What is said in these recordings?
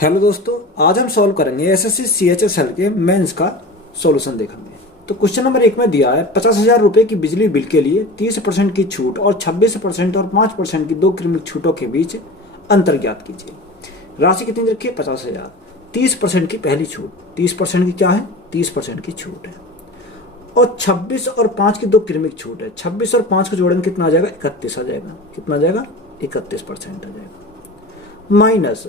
Hello दोस्तों, आज हम सॉल्व करेंगे एसएससी सीएचएसएल के मेंस का सॉल्यूशन देखेंगे। तो क्वेश्चन नंबर 1 में दिया है 50,000 रुपए की बिजली बिल के लिए 30% की छूट और 26% और 5% की दो क्रमिक छूटों के बीच अंतर ज्ञात कीजिए। राशि कितनी रखी है? 50,000। 30% की पहली छूट, 30% की क्या है? 30% की छूट है। और 26 और 5 की दो क्रमिक छूट है। 26 और 5 को जोड़ेंगे कितना आ जाएगा? 31 आ जाएगा। कितना आ जाएगा? 31% आ जाएगा। माइनस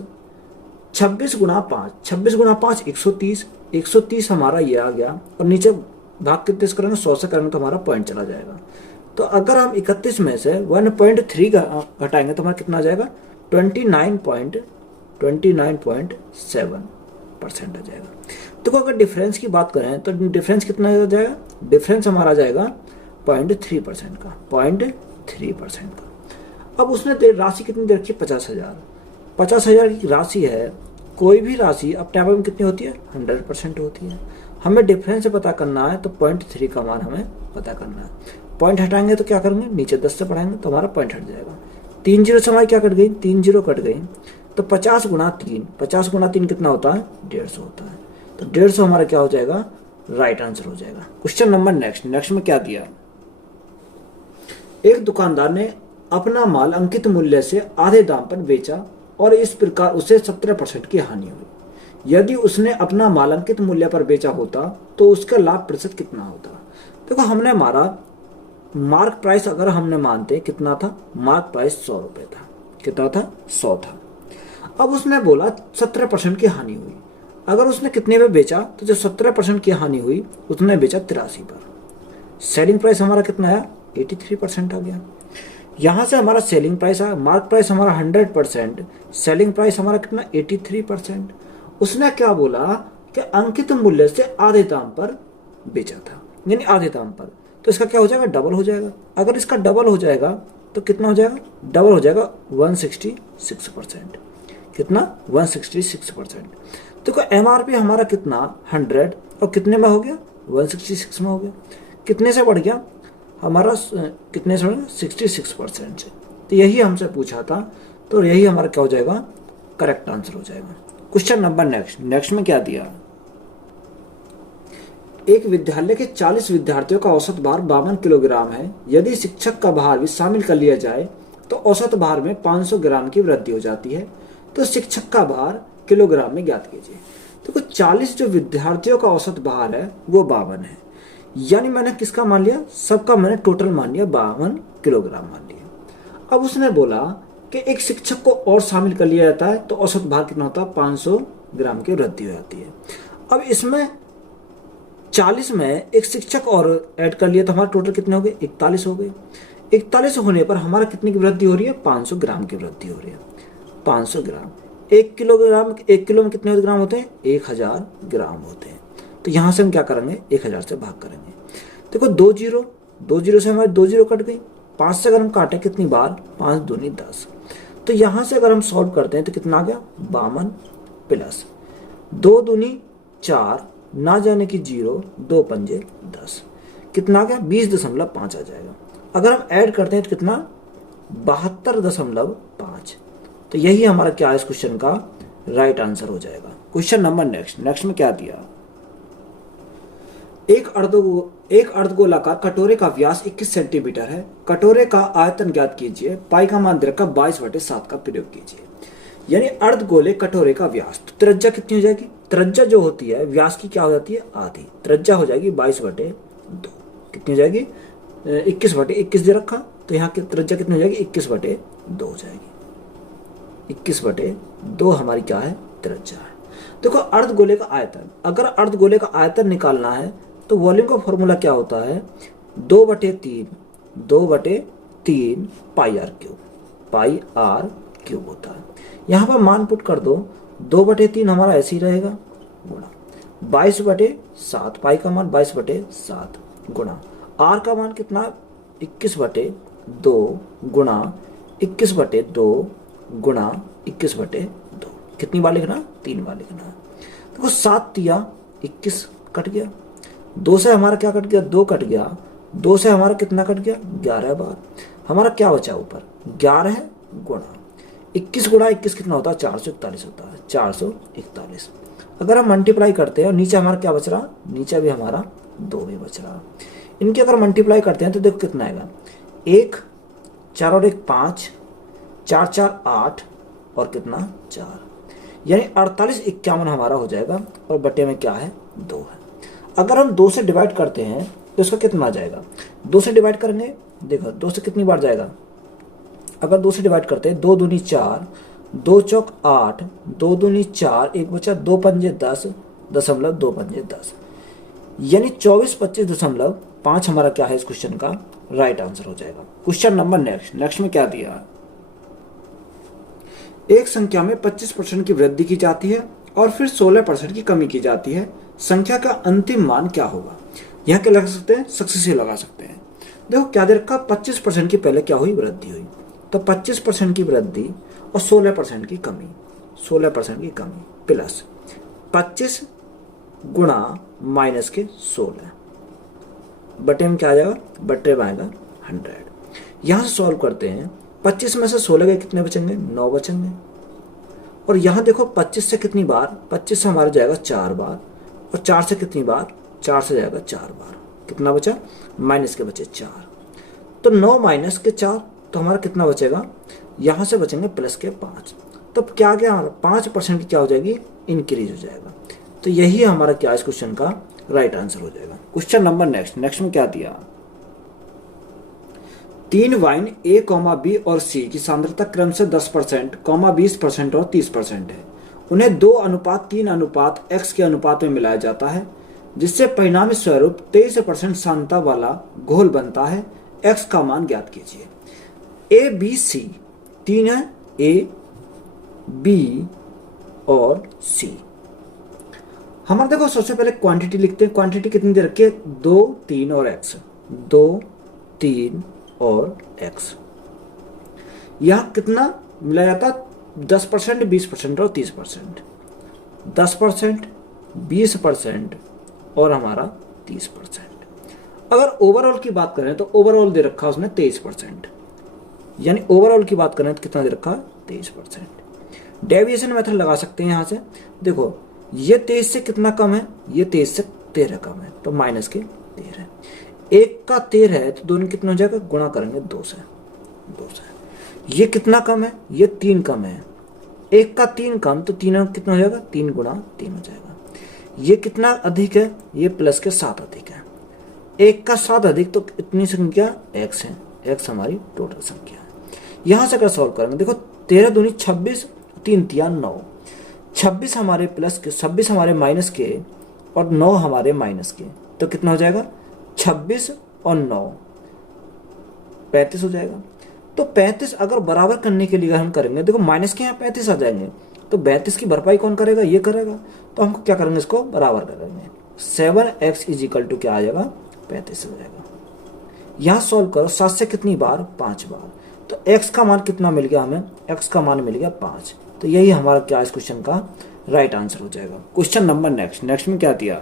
26 गुणा 5, 26 गुणा 5 130, 130 हमारा ये आ गया। और नीचे भाग कितने से करेंगे? 100 से करेंगे तो हमारा पॉइंट चला जाएगा। तो अगर हम 31 में से 1.3 घटाएंगे तो हमारा कितना आ जाएगा? 29.7% आ जाएगा। तो अगर डिफरेंस की बात करें तो डिफरेंस कितना आ जाएगा? डिफरेंस हमारा आ जाएगा 0.3% का, 0.3% का। अब उसने राशि कितनी दे रखी है? 50,000। 50,000 की राशि है। कोई भी राशि अपने आप में कितनी होती है? 100% होती है। हमें डिफरेंस से पता करना है तो 0.3 का मान हमें पता करना है। पॉइंट हटाएंगे तो क्या करेंगे? नीचे 10 से बढ़ाएंगे तो हमारा पॉइंट हट जाएगा। 3 जीरो से हमारी क्या कट गई? 3 जीरो कट गई। तो 50 गुणा 3, 50 गुणा 3 कितना होता है? 150 होता है। तो 150 हमारा क्या हो जाएगा? राइट आंसर हो जाएगा। क्वेश्चन नंबर नेक्स्ट में क्या दिया? एक दुकानदार ने अपना माल अंकित मूल्य से आधे दाम पर बेचा और इस प्रकार उसे 17% की हानि हुई। यदि उसने अपना माल अंकित मूल्य पर बेचा होता तो उसका लाभ प्रतिशत कितना होता? देखो, हमने मारा मार्क प्राइस, अगर हमने मानते कितना था? मार्क प्राइस 100 रुपए था। कितना था? 100 था। अब उसने बोला 17% की हानि हुई। अगर उसने कितने पे बेचा? तो जो 17% की हानि हुई उसने बेचा 83 पर। सेलिंग प्राइस हमारा कितना आया? 83% आ गया। यहां से हमारा सेलिंग प्राइस आया, मार्क प्राइस हमारा 100%, सेलिंग प्राइस हमारा कितना? 83%। उसने क्या बोला कि अंकित मूल्य से आधे दाम पर बेचा था, यानी आधे दाम पर। तो इसका क्या हो जाएगा? डबल हो जाएगा। अगर इसका डबल हो जाएगा तो कितना हो जाएगा? डबल हो जाएगा 166%। कितना? 166%। तो एमआरपी हमारा कितना? 100 और कितने में हो गया? 166 में हो गया। कितने से बढ़ गया? हमारा कितने से? 66% से। तो यही हमसे पूछा था, तो यही हमारा क्या हो जाएगा? करेक्ट आंसर हो जाएगा। क्वेश्चन नंबर नेक्स्ट में क्या दिया? एक विद्यालय के 40 विद्यार्थियों का औसत भार 52 किलोग्राम है। यदि शिक्षक का भार भी शामिल कर लिया जाए तो औसत भार में 500 ग्राम की वृद्धि हो जाती है। तो शिक्षक का भार किलोग्राम में ज्ञात कीजिए। तो 40 जो विद्यार्थियों का औसत भार है वो 52 है। यानी मैंने किसका मान लिया? सबका मैंने टोटल मान लिया, 52 किलोग्राम मान लिया। अब उसने बोला कि एक शिक्षक को और शामिल कर लिया जाता है तो औसत भार कितना होता है? 500 ग्राम की वृद्धि हो जाती है। अब इसमें 40 में एक शिक्षक और ऐड कर लिया तो हमारा टोटल कितने हो गए? 41 हो गए। 41 होने पर हमारा कितने की वृद्धि हो रही है? 500 ग्राम की वृद्धि हो रही है। 500 ग्राम। 1 किलोग्राम, 1 किलो में कितने ग्राम होते हैं? 1000 ग्राम होते हैं। तो यहां से हम क्या करेंगे? 1000 से भाग करेंगे। देखो, 2 जीरो, 2 जीरो से हमारे 2 जीरो कट गई। 5 से अगर हम काटे कितनी बार? 5 दूनी 10। तो यहां से अगर हम सॉल्व करते हैं तो कितना आ गया? 52 प्लस 2 दूनी 4, ना जाने की 0, 2 पंजे 10। कितना आ गया? 20.5 आ जाएगा। अगर हम ऐड करते हैं तो कितना? 72.5। तो यही हमारा क्या है इस क्वेश्चन का राइट आंसर हो जाएगा। क्वेश्चन नंबर नेक्स्ट में क्या दिया? एक अर्धगोलाकार कटोरे का व्यास 21 सेंटीमीटर है। कटोरे का आयतन ज्ञात कीजिए। पाई का मान रखा 22/7 का प्रयोग कीजिए। यानी अर्धगोले कटोरे का व्यास, तो त्रिज्या कितनी हो जाएगी? त्रिज्या जो होती है व्यास की क्या हो जाती है? आधी। त्रिज्या हो जाएगी 22/2। कितनी हो जाएगी? 21/21 दे रखा, तो यहाँ की त्रिज्या कितनी हो जाएगी? 21/2 हो जाएगी। 21/2 हमारी क्या है? त्रिज्या है। देखो, अर्धगोले का आयतन, अगर अर्धगोले का आयतन निकालना है तो वॉल्यूम का फॉर्मूला क्या होता है? 2/3 पाई आर क्यूब होता है। यहाँ पर मान पुट कर दो। 2/3 हमारा ऐसे ही रहेगा, गुणा 22/7, पाई का मान 22/7 गुणा आर का मान कितना? 21/2 गुणा 21/2 गुणा 21/2। कितनी बार लिखना? 3 बार लिखना है। देखो, 7 तिया 21 कट गया। 2 से हमारा क्या कट गया? 2 कट गया। 2 से हमारा कितना कट गया? 11 बार। हमारा क्या बचा ऊपर? 11 गुणा 21 गुणा 21 कितना होता है? 441 होता है, 441। अगर हम मल्टीप्लाई करते हैं और नीचे हमारा क्या बच रहा? नीचे भी हमारा 2 भी बच रहा। इनके अगर मल्टीप्लाई करते हैं तो देखो कितना आएगा, 1, 4 और 1 5, 4 4 8 और कितना 4, यानी 48 51 हमारा हो जाएगा। और बटे में क्या है? 2 है। अगर हम 2 से डिवाइड करते हैं तो इसका कितना आ जाएगा? 2 से डिवाइड करेंगे, देखो 2 से कितनी बार जाएगा? अगर 2 से डिवाइड करते हैं, 2 दूनी 4, 2 चौक 8, 2 दूनी 4, एक बचा 2 पंजे 10, 2 पंजे 10, यानी 24 25.5 हमारा क्या है इस क्वेश्चन का राइट आंसर हो जाएगा। क्वेश्चन नंबर नेक्स्ट में क्या दिया है? एक संख्या में 25% की वृद्धि की जाती है और फिर 16% की कमी की जाती है, संख्या का अंतिम मान क्या होगा? यहाँ क्या लगा सकते हैं? सक्सेसिव लगा सकते हैं। देखो क्या दे रखा, 25% की पहले क्या हुई? वृद्धि हुई। तो 25% की वृद्धि और 16% की कमी, 16% की कमी प्लस 25 गुणा माइनस के 16, बटे में क्या आ जाएगा? बटे में आएगा 100। यहाँ से सॉल्व करते हैं, 25 में से 16 के कितने बचेंगे? 9 बचेंगे। और यहाँ देखो 25 से कितनी बार? 25 से हमारा जाएगा 4 बार, और 4 से कितनी बार? 4 से जाएगा 4 बार। कितना बचा? माइनस के बचे 4, तो 9 माइनस के 4, तो हमारा कितना बचेगा? यहाँ से बचेंगे प्लस के 5। तो क्या क्या हमारा 5% की क्या हो जाएगी? इंक्रीज हो जाएगा। तो यही हमारा क्या इस क्वेश्चन का राइट आंसर हो जाएगा। क्वेश्चन नंबर नेक्स्ट में क्या दिया? 3 वाइन ए, बी और सी की सांद्रता क्रम से 10%, 20% और 30% है। उन्हें 2:3 x के अनुपात में मिलाया जाता है, जिससे परिणामी स्वरूप 23% सांद्रता वाला घोल बनता है। x का मान ज्ञात कीजिए। ए बी सी 3 है, ए बी और सी। हमारा देखो सबसे पहले क्वांटिटी लिखते हैं। क्वांटिटी कितनी दे रखी है? 2 3 और x, 2 3 और x। यहाँ कितना मिलाया जाता? 10%, 20% और 30%। 10%, 20% और हमारा 30%। अगर ओवरऑल की बात करें तो ओवरऑल दे रखा उसने 23%, यानी ओवरऑल की बात करें तो कितना दे रखा? 23%। डेविएशन मेथड लगा सकते हैं यहाँ से। देखो ये 23 से कितना कम है? ये 23 से 13 कम है, तो माइनस के 13। 1 का 13 है तो दोनों कितना हो जाएगा? गुणा करेंगे 2 से। ये कितना कम है? ये 3 कम है। 1 का 3 कम, तो 3 कितना हो जाएगा? 3 गुणा 3 हो जाएगा। ये कितना अधिक है? ये प्लस के 7 अधिक है। 1 का 7 अधिक, तो इतनी संख्या x है। x हमारी टोटल संख्या है। यहां से अगर सॉल्व करेंगे, देखो 13 दूनी 26, 3 तिया 9, 26 हमारे प्लस के, 26 हमारे माइनस के और 9 हमारे माइनस के, तो कितना हो जाएगा? 26 और 9 35 हो जाएगा। तो 35 अगर बराबर करने के लिए हम करेंगे, देखो माइनस के यहाँ 35 आ जाएंगे, तो 32 की भरपाई कौन करेगा? ये करेगा। तो हम क्या करेंगे? इसको बराबर करेंगे। 7x = क्या आ जाएगा? 35 हो जाएगा। यहाँ सॉल्व करो, 7 से कितनी बार? 5 बार। तो x का मान कितना मिल गया हमें? x का मान मिल गया 5। तो यही हमारा क्या इस क्वेश्चन का राइट आंसर हो जाएगा। क्वेश्चन नंबर नेक्स्ट में क्या दिया?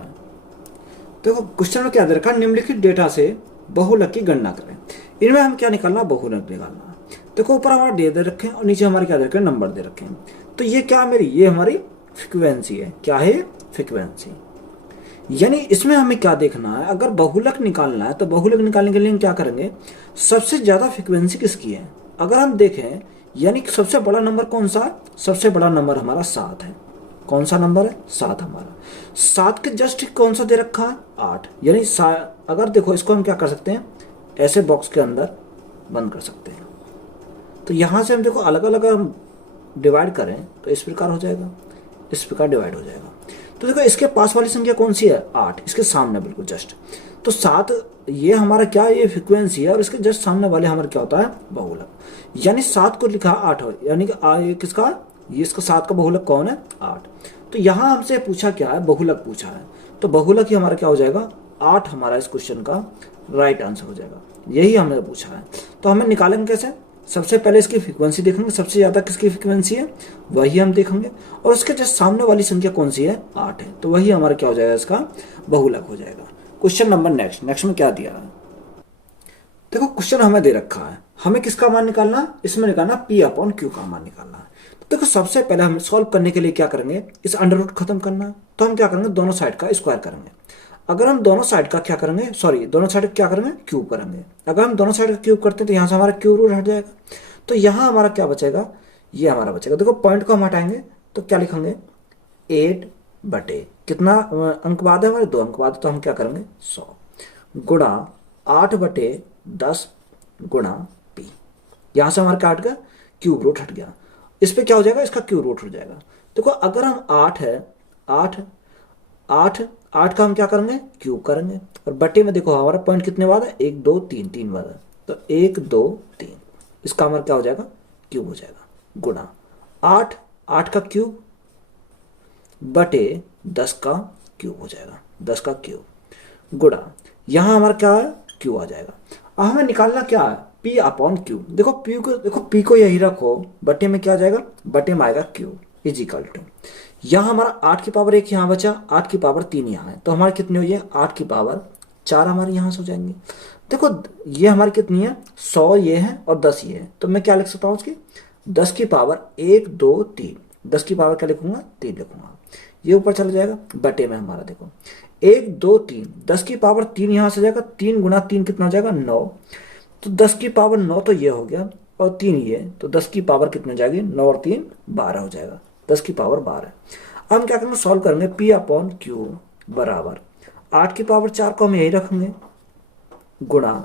देखो क्वेश्चन में क्या दे रखा? निम्नलिखित डेटा से बहुलक की गणना करें। इनमें हम क्या निकालना? बहुलक निकालना। देखो ऊपर हमारा दे रखे हैं और नीचे हमारे क्या दे रखे हैं? नंबर दे रखे हैं। तो ये क्या मेरी? ये हमारी फ्रीक्वेंसी है। क्या है? फ्रीक्वेंसी। यानी इसमें हमें क्या देखना है? अगर बहुलक निकालना है तो बहुलक निकालने के लिए हम क्या करेंगे? सबसे ज्यादा फ्रीक्वेंसी किसकी है? अगर हम देखें, यानी सबसे बड़ा नंबर कौन सा है? सबसे बड़ा नंबर हमारा 7 है। कौन सा नंबर है? 7 हमारा। 7 के जस्ट कौन सा दे रखा है? 8। यानी अगर देखो इसको हम क्या कर सकते हैं? ऐसे बॉक्स के अंदर बंद कर सकते हैं। तो यहां से हम देखो अलग अलग हम डिवाइड करें तो इस प्रकार हो जाएगा, इस प्रकार डिवाइड हो जाएगा। तो देखो इसके पास वाली संख्या कौन सी है? 8। इसके सामने बिल्कुल जस्ट। तो 7 ये हमारा क्या? ये फ्रीक्वेंसी है, और इसके जस्ट सामने वाले हमारा क्या होता है? बहुलक। यानी 7 को लिखा 8 हो, यानी कि किसका? ये इसका 7 का बहुलक कौन है? 8। तो यहाँ हमसे पूछा क्या है? बहुलक पूछा है। तो बहुलक ही हमारा क्या हो जाएगा? 8 हमारा इस क्वेश्चन का राइट आंसर हो जाएगा। यही हमने पूछा है। तो हमें निकालेंगे कैसे? सबसे पहले इसकी फ्रीक्वेंसी देखेंगे, सबसे ज्यादा किसकी फ्रीक्वेंसी है वही हम देखेंगे, और उसके जस्ट सामने वाली संख्या कौन सी है? 8 है। तो वही हमारा क्या हो जाएगा? इसका बहुलक हो जाएगा। क्वेश्चन नंबर नेक्स्ट में क्या दिया है? देखो क्वेश्चन हमें दे रखा है, हमें किसका मान निकालना, इसमें निकालना पी अपॉन क्यू का मान निकालना है। तो देखो सबसे पहले हम सॉल्व करने के लिए क्या करेंगे, इस अंडर रूट खत्म करना है, तो हम क्या करेंगे दोनों साइड का स्क्वायर करेंगे। अगर हम दोनों साइड का क्या करेंगे, सॉरी दोनों साइड क्या करेंगे, क्यूब करेंगे। अगर हम दोनों साइड का क्यूब करते हैं तो यहाँ से हमारा क्यूब रूट हट जाएगा, तो यहाँ हमारा क्या बचेगा, ये हमारा बचेगा। देखो पॉइंट को हम हटाएंगे तो क्या लिखेंगे, 8 बटे कितना अंक बाद है हमारे, 2 अंक बाद, तो हम क्या करेंगे 100 गुणा 8 बटे 10 गुणा पी। यहां से हमारा क्या हट गया, क्यूब रूट हट गया। इस पे क्या हो जाएगा, इसका क्यूब रूट हो जाएगा। देखो अगर हम 8 है, 8 8 8 का हम क्या करेंगे, क्यूब करेंगे, और बटे में देखो हमारा पॉइंट कितने बाद है, 1 2 3, 3 बाद है, तो 1 2 3, इसका हमारा क्या हो जाएगा, क्यूब हो जाएगा, गुणा 8 8 का क्यूब बटे 10 का क्यूब हो जाएगा, 10 का क्यूब गुणा यहां हमारा क्या है, क्यू आ जाएगा। अब हमें निकालना क्या है, पी अपॉन क्यू। देखो पी को यही रखो, बटे में क्या आ जाएगा, बटे में आएगा क्यू इज इक्वल टू, यहाँ हमारा 8 की पावर 1 यहाँ बचा, 8 की पावर 3 यहाँ है, तो हमारी कितनी हुई है, 8 की पावर 4 हमारे यहाँ से हो जाएंगे। देखो ये हमारी कितनी है, 100 ये है और 10 ये है, तो मैं क्या लिख सकता हूँ उसकी, 10 की पावर 1 2 3, 10 की पावर क्या लिखूंगा, 3 लिखूंगा, ये ऊपर चला जाएगा, बटे में हमारा देखो 1 2 3, 10 की पावर 3 यहाँ से जाएगा, 3 गुना 3 कितना हो जाएगा, 9, तो 10 की पावर 9 तो ये हो गया, और 3 ये, तो 10 की पावर कितने जाएगी, 9 और 3 12 हो जाएगा, 10 की पावर 12। अब हम क्या करेंगे, सॉल्व करेंगे, पी अपॉन क्यू बराबर 8 की पावर 4 को हम यही रखेंगे, गुणा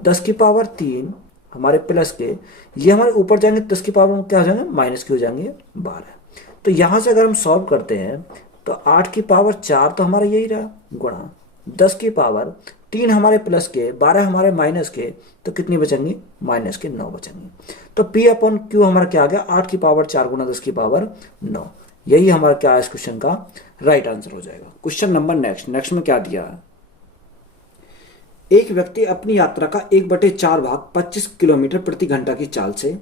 10 की पावर 3 हमारे प्लस के, ये हमारे ऊपर जाएंगे, 10 की पावर क्या हो जाएंगे, माइनस के हो जाएंगे 12। तो यहां से अगर हम सॉल्व करते हैं तो 8 की पावर 4 तो हमारा यही रहा, गुणा 10 की पावर 3 हमारे प्लस के, 12 हमारे माइनस के, तो कितनी बचेंगी, माइनस के 9 बचेंगी। तो पी अपॉन क्यू हमारा क्या आ गया, 8 की पावर 4 गुणा 10 की पावर 9। यही हमारा क्या है इस क्वेश्चन का राइट आंसर हो जाएगा। क्वेश्चन नंबर नेक्स्ट में क्या दिया है, एक व्यक्ति अपनी यात्रा का 1/4 भाग 25 किलोमीटर प्रति घंटा की चाल से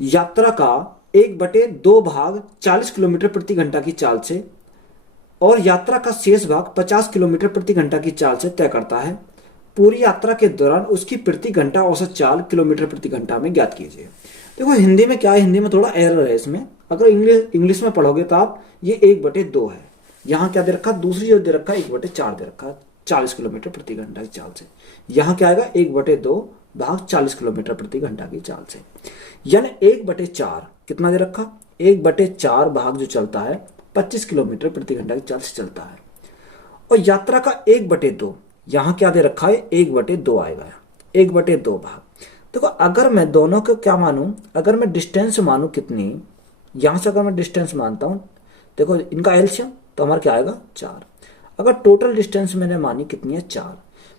यात्रा का 1/2 भाग 40 किलोमीटर प्रति घंटा की चाल से और यात्रा का शेष भाग 50 किलोमीटर प्रति घंटा की चाल से तय करता है। पूरी यात्रा के दौरान उसकी प्रति घंटा औसत चाल किलोमीटर प्रति घंटा में ज्ञात कीजिए। देखो हिंदी में क्या है, हिंदी में थोड़ा एरर है इसमें, अगर इंग्लिश में पढ़ोगे तो आप ये 1/2 है, यहाँ क्या दे रखा, दूसरी जो दे रखा 1/4 दे रखा 40 किलोमीटर प्रति घंटा की चाल से, यहाँ क्या आएगा 1/2 भाग 40 किलोमीटर प्रति घंटा की चाल से, यानी 1/4 कितना दे रखा, 1/4 भाग जो चलता है 25 किलोमीटर प्रति घंटा की चाल से चलता है, और यात्रा का 1/2 यहां क्या दे रखा है, 1/2 आएगा, 1/2 भाग। देखो अगर मैं दोनों को क्या मानूं, अगर मैं डिस्टेंस मानूं कितनी, यहां से अगर मैं डिस्टेंस मानता हूं, देखो इनका एलसीएम तो हमारा क्या आएगा 4, अगर टोटल डिस्टेंस मैंने मानी कितनी है 4,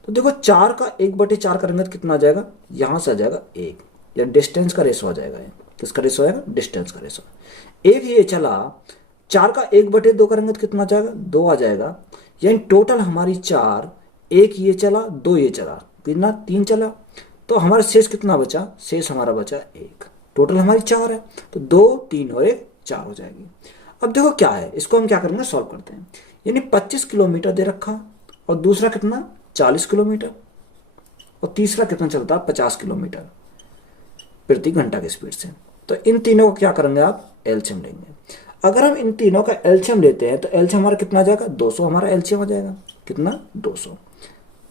तो देखो 4 का 1/4 करेंगे तो कितना आ जाएगा, यहां से आ जाएगा 1, या डिस्टेंस का रेशो आ जाएगा, किसका रेशो आएगा, डिस्टेंस का रेशो, 1 ये चला, 4 का 1/2 करेंगे तो कितना आ जाएगा, 2 आ जाएगा, यानी टोटल हमारी 4, 1 ये चला 2 ये चला, कितना 3 चला, तो हमारा शेष कितना बचा, शेष हमारा बचा 1, टोटल हमारी 4 है, तो 2 3 और 1 4 हो जाएगी। अब देखो क्या है, इसको हम क्या करेंगे, सॉल्व करते हैं, यानी 25 किलोमीटर दे रखा, और दूसरा कितना 40 किलोमीटर, और तीसरा कितना चलता है 50 किलोमीटर प्रति घंटा की स्पीड से, तो इन तीनों को क्या करेंगे आप, एलसीएम लेंगे। अगर हम इन तीनों का एलसीएम लेते हैं तो एलसीएम हमारा कितना आ जाएगा, 200 हमारा एलसीएम आ जाएगा, कितना 200,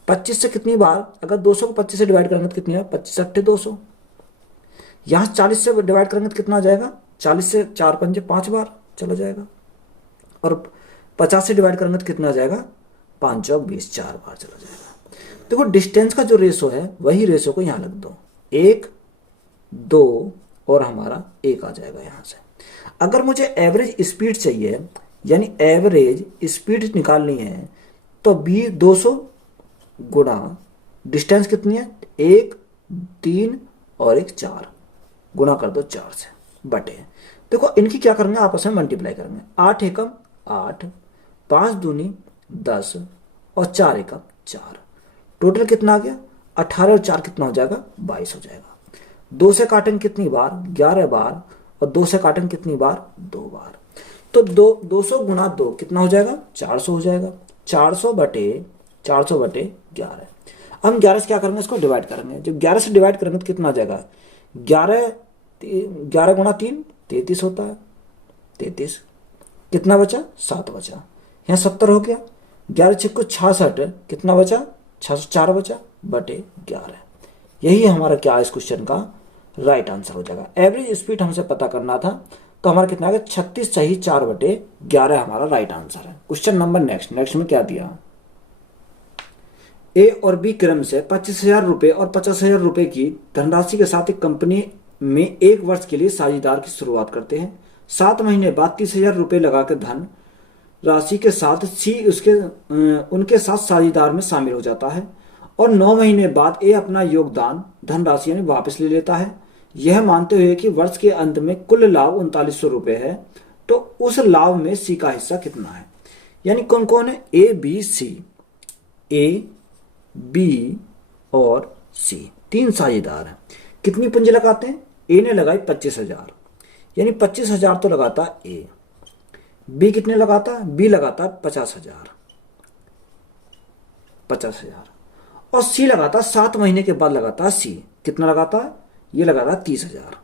25 से कितनी बार, अगर 200 को 25 से डिवाइड करेंगे तो कितनी है, 25 8 200, यहाँ 40 से डिवाइड करेंगे तो कितना आ जाएगा, 40 से 4 पंजे 5 बार चला जाएगा, और 50 से डिवाइड करेंगे तो कितना आ जाएगा, 5 चौक 20 4 बार चला जाएगा। देखो डिस्टेंस का जो रेशो है वही रेशो को यहाँ लग दो, 1 2 और हमारा 1 आ जाएगा यहाँ से। अगर मुझे एवरेज स्पीड चाहिए, यानी एवरेज स्पीड निकालनी है, तो 200 गुणा डिस्टेंस कितनी है, 1 3 और 1 4, गुणा कर दो 4 से, बटे, देखो इनकी क्या करेंगे, आपस में मल्टीप्लाई करेंगे, 8 एकम 8, 5 दूनी 10 और 4 एकम 4, टोटल कितना आ गया 18 और 4 कितना हो जाएगा 22 हो जाएगा। 2 से काटेंगे कितनी बार, 11 बार, और 2 से काटेंगे कितनी बार, 2 बार, तो 200 गुणा 2 कितना हो जाएगा 400 हो जाएगा, 400 बटे 11। हम 11 से क्या करेंगे, इसको डिवाइड करेंगे। जब 11 से डिवाइड करेंगे तो कितना आ जाएगा, 11 11 गुणा 3 33 होता है, 33। कितना बचा, 7 बचा। यहाँ 70 हो गया, 11 छक्को 66, कितना बचा, 604 बचा बटे 11। यही हमारा क्या है इस क्वेश्चन का राइट आंसर हो जाएगा। एवरेज स्पीड हमसे पता करना था, तो हमारा कितना आ गया, 36 सही 4 बटे 11 हमारा राइट आंसर है। क्वेश्चन नंबर नेक्स्ट में क्या दिया, ए और बी क्रम से 25,000 रुपए और 50,000 रुपए की धनराशि के साथ एक कंपनी में 1 वर्ष के लिए साझेदार की शुरुआत करते हैं। 7 महीने बाद 30,000 रुपए लगाकर धन राशि के साथ सी उनके साथ साझेदार में शामिल हो जाता है और 9 महीने बाद ए अपना योगदान धनराशि यानी वापस ले लेता है, यह मानते हुए कि वर्ष के अंत में कुल लाभ 3900 रुपए है। तो उस लाभ में सी का हिस्सा कितना है। यानी कौन कौन है, A B C, A B और सी 3 साझेदार हैं। कितनी पूंजी लगाते हैं, ए ने लगाई 25,000, यानी 25,000 तो लगाता ए। बी कितने लगाता, बी लगाता 50,000 और सी लगाता 7 महीने के बाद लगाता सी, कितना लगाता, ये लगाता 30,000।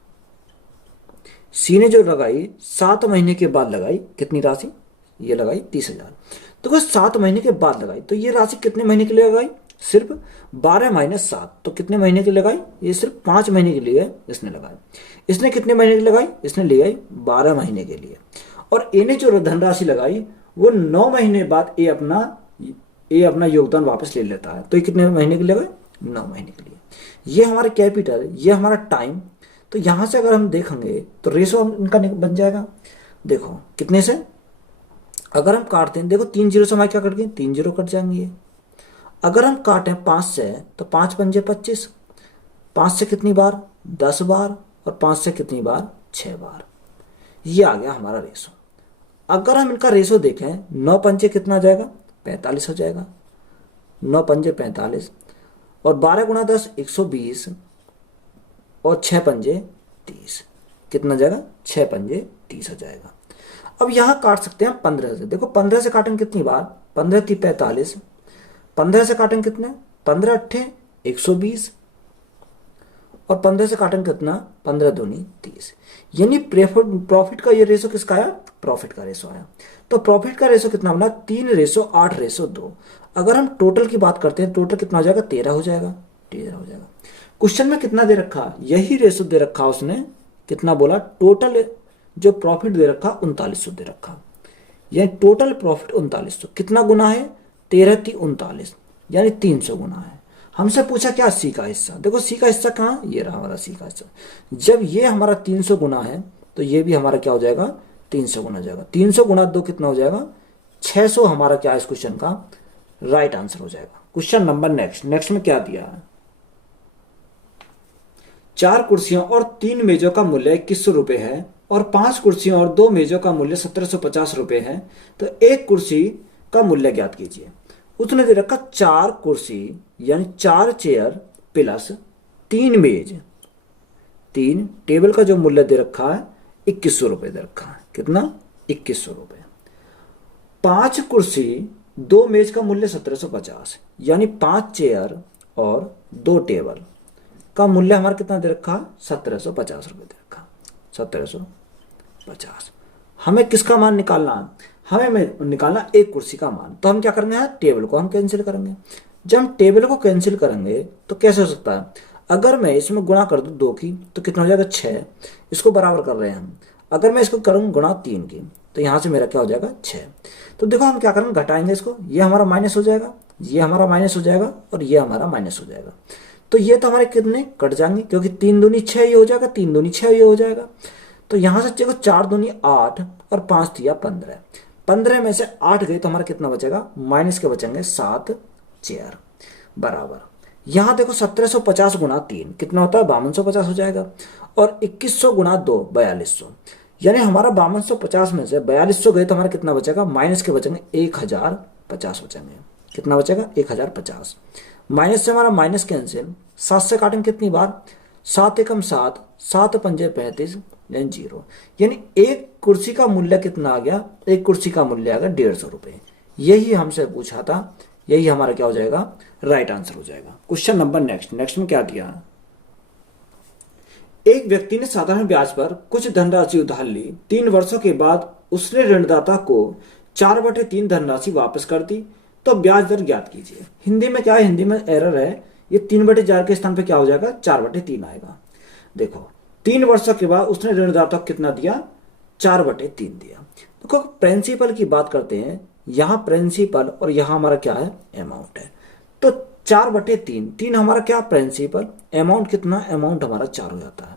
सी ने जो लगाई 7 महीने के बाद लगाई, कितनी राशि, ये लगाई 30,000। तो अगर 7 महीने के बाद लगाई तो ये राशि कितने महीने के लिए लगाई, सिर्फ 12 माइनस 7, तो कितने महीने की लगाई, ये सिर्फ 5 महीने के लिए इसने लगाई। इसने कितने महीने की लगाई, इसने लगाई 12 महीने के लिए। और ए ने जो धनराशि लगाई वो 9 महीने बाद ए अपना योगदान वापस ले लेता है। तो ये कितने महीने के लिए लगाए, 9 महीने के लिए। ये हमारा कैपिटल, ये हमारा टाइम। तो यहां से अगर हम देखेंगे तो रेशो इनका बन जाएगा। देखो कितने से अगर हम काटते हैं, देखो 3 जीरो से हमारे क्या कट गए, 3 जीरो कट जाएंगे। अगर हम काटें 5 से तो 5 पंजे 25, 5 से कितनी बार, 10 बार, और 5 से कितनी बार, 6 बार। ये आ गया हमारा रेशो। अगर हम इनका रेशो देखें, 9 पंजे कितना जाएगा, 45 हो जाएगा, 9 पंजे 45, और 12 गुणा 10 120, और 6 पंजे 30, कितना जाएगा, 6 पंजे 30 हो जाएगा। अब यहां काट सकते हैं 15 से। देखो 15 से काटेंगे कितनी बार, 15 थी 45, 15 से काटेंगे कितने, 15 अट्ठे 120, और 15 से काटेंगे कितना, 15 दूनी 30। यानी प्रॉफिट का ये रेशो किसका आया, प्रॉफिट का रेशो आया। तो प्रॉफिट का रेशो कितना बना, 3:8:2। अगर हम टोटल की बात करते हैं, टोटल कितना हो जाएगा, 13 हो जाएगा, 13 हो जाएगा। क्वेश्चन में कितना दे रखा, यही रेशो दे रखा उसने, कितना बोला, टोटल जो प्रॉफिट दे रखा 3900 दे रखा। यानी टोटल प्रॉफिट 3900, कितना गुना है, 13 थी 39, यानी 300 गुना है। हमसे पूछा क्या, सी का हिस्सा। देखो सी का हिस्सा कहाँ, ये रहा हमारा सी का हिस्सा। जब ये हमारा 300 गुना है तो ये भी हमारा क्या हो जाएगा, 300 गुना जाएगा। 300 गुना 2 कितना हो जाएगा, 600 हमारा क्या इस क्वेश्चन का राइट आंसर हो जाएगा। क्वेश्चन नंबर नेक्स्ट में क्या दिया है, 4 कुर्सियों और 3 मेजों का मूल्य 2100 रुपए है और 5 कुर्सियों और 2 मेजों का मूल्य 1750 रुपए है। तो एक कुर्सी का मूल्य ज्ञात कीजिए। उसने दे रखा 4 कुर्सी यानी 4 चेयर प्लस 3 मेज, 3 टेबल का जो मूल्य दे रखा है 2100 रुपए दे रखा है, कितना, 2100 रुपए। 5 कुर्सी 2 मेज का मूल्य 1750, यानी 5 चेयर और 2 टेबल का मूल्य हमारा कितना दे रखा, 1750 रुपए दे रखा, 1750। हमें किसका मान निकालना है, हमें निकालना एक कुर्सी का मान। तो हम क्या करेंगे, टेबल को हम कैंसिल करेंगे। जब हम टेबल को कैंसिल करेंगे तो कैसे हो सकता है, अगर मैं इसमें गुणा कर दूं 2 की तो कितना हो जाएगा, 6। इसको बराबर कर रहे हैं हम। अगर मैं इसको करूँ गुणा 3 की तो यहाँ से मेरा क्या हो जाएगा, 6। तो देखो हम क्या करेंगे, घटाएंगे इसको, ये हमारा माइनस हो जाएगा, ये हमारा माइनस हो जाएगा, और ये हमारा माइनस हो जाएगा। तो ये तो हमारे कितने कट जाएंगे, क्योंकि 3 दूनी 6 ये हो जाएगा, 3 दूनी 6 ये हो जाएगा। तो यहाँ से देखो 4 दूनी 8 और 5 दिया 15, 15 में से 8 गए तो हमारा कितना बचेगा, माइनस के बचेंगे 7 चेयर बराबर। यहाँ देखो 1750 गुणा 3 कितना होता है, 5250 हो जाएगा, और 2100 गुणा 2 4200, यानी हमारा 5250 में से 4200 गए तो हमारा कितना बचेगा, माइनस के बचेंगे 1050 बचेंगे। कितना बचेगा, 1050। माइनस से हमारा माइनस कैंसिल, 7 से काटेंगे कितनी बार, 7 एकम 7, 7 पंजे 35, यानी 0। यानी एक कुर्सी का मूल्य कितना आ गया, एक कुर्सी का मूल्य आ गया 150 रुपये। यही हमसे पूछा था यही हमारा क्या हो जाएगा, राइट आंसर हो जाएगा। क्वेश्चन नंबर नेक्स्ट में क्या दिया, एक व्यक्ति ने साधारण ब्याज पर कुछ धनराशि उधार ली, 3 वर्षों के बाद उसने ऋणदाता को 4/3 धनराशि वापस कर दी, तो ब्याज दर ज्ञात कीजिए। हिंदी में क्या है, हिंदी में एरर है, ये 3/4 के स्थान पे क्या हो जाएगा, 4/3 आएगा। देखो 3 वर्षों के बाद उसने ऋणदाता को कितना दिया, 4/3 दिया। देखो प्रिंसिपल की बात करते हैं, यहाँ प्रिंसिपल और यहाँ हमारा क्या है, अमाउंट है। तो 4/3, 3 हमारा क्या प्रिंसिपल, अमाउंट कितना, अमाउंट हमारा 4 हो जाता है।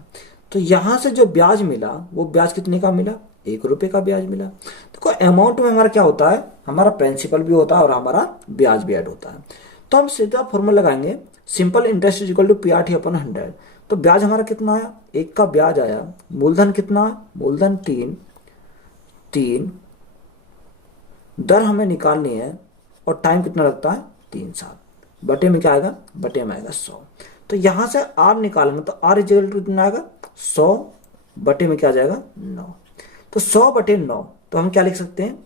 तो यहाँ से जो ब्याज मिला वो ब्याज कितने का मिला, 1 रुपये का ब्याज मिला। देखो अमाउंट में हमारा क्या होता है, हमारा प्रिंसिपल भी होता है और हमारा ब्याज भी ऐड होता है। तो हम सीधा फॉर्मूला लगाएंगे, simple interest is equal to PRT/100। तो ब्याज हमारा कितना आया, 1 का ब्याज आया, मूलधन कितना, मूलधन 3, दर हमें निकालनी है और टाइम कितना लगता है, 3 साल। बटे में क्या आएगा, बटे में आएगा 100। तो यहां से R निकालेंगे तो R इज इक्वल टू कितना आएगा, 100 बटे में क्या आ जाएगा, 9। तो 100/9, तो हम क्या लिख सकते हैं,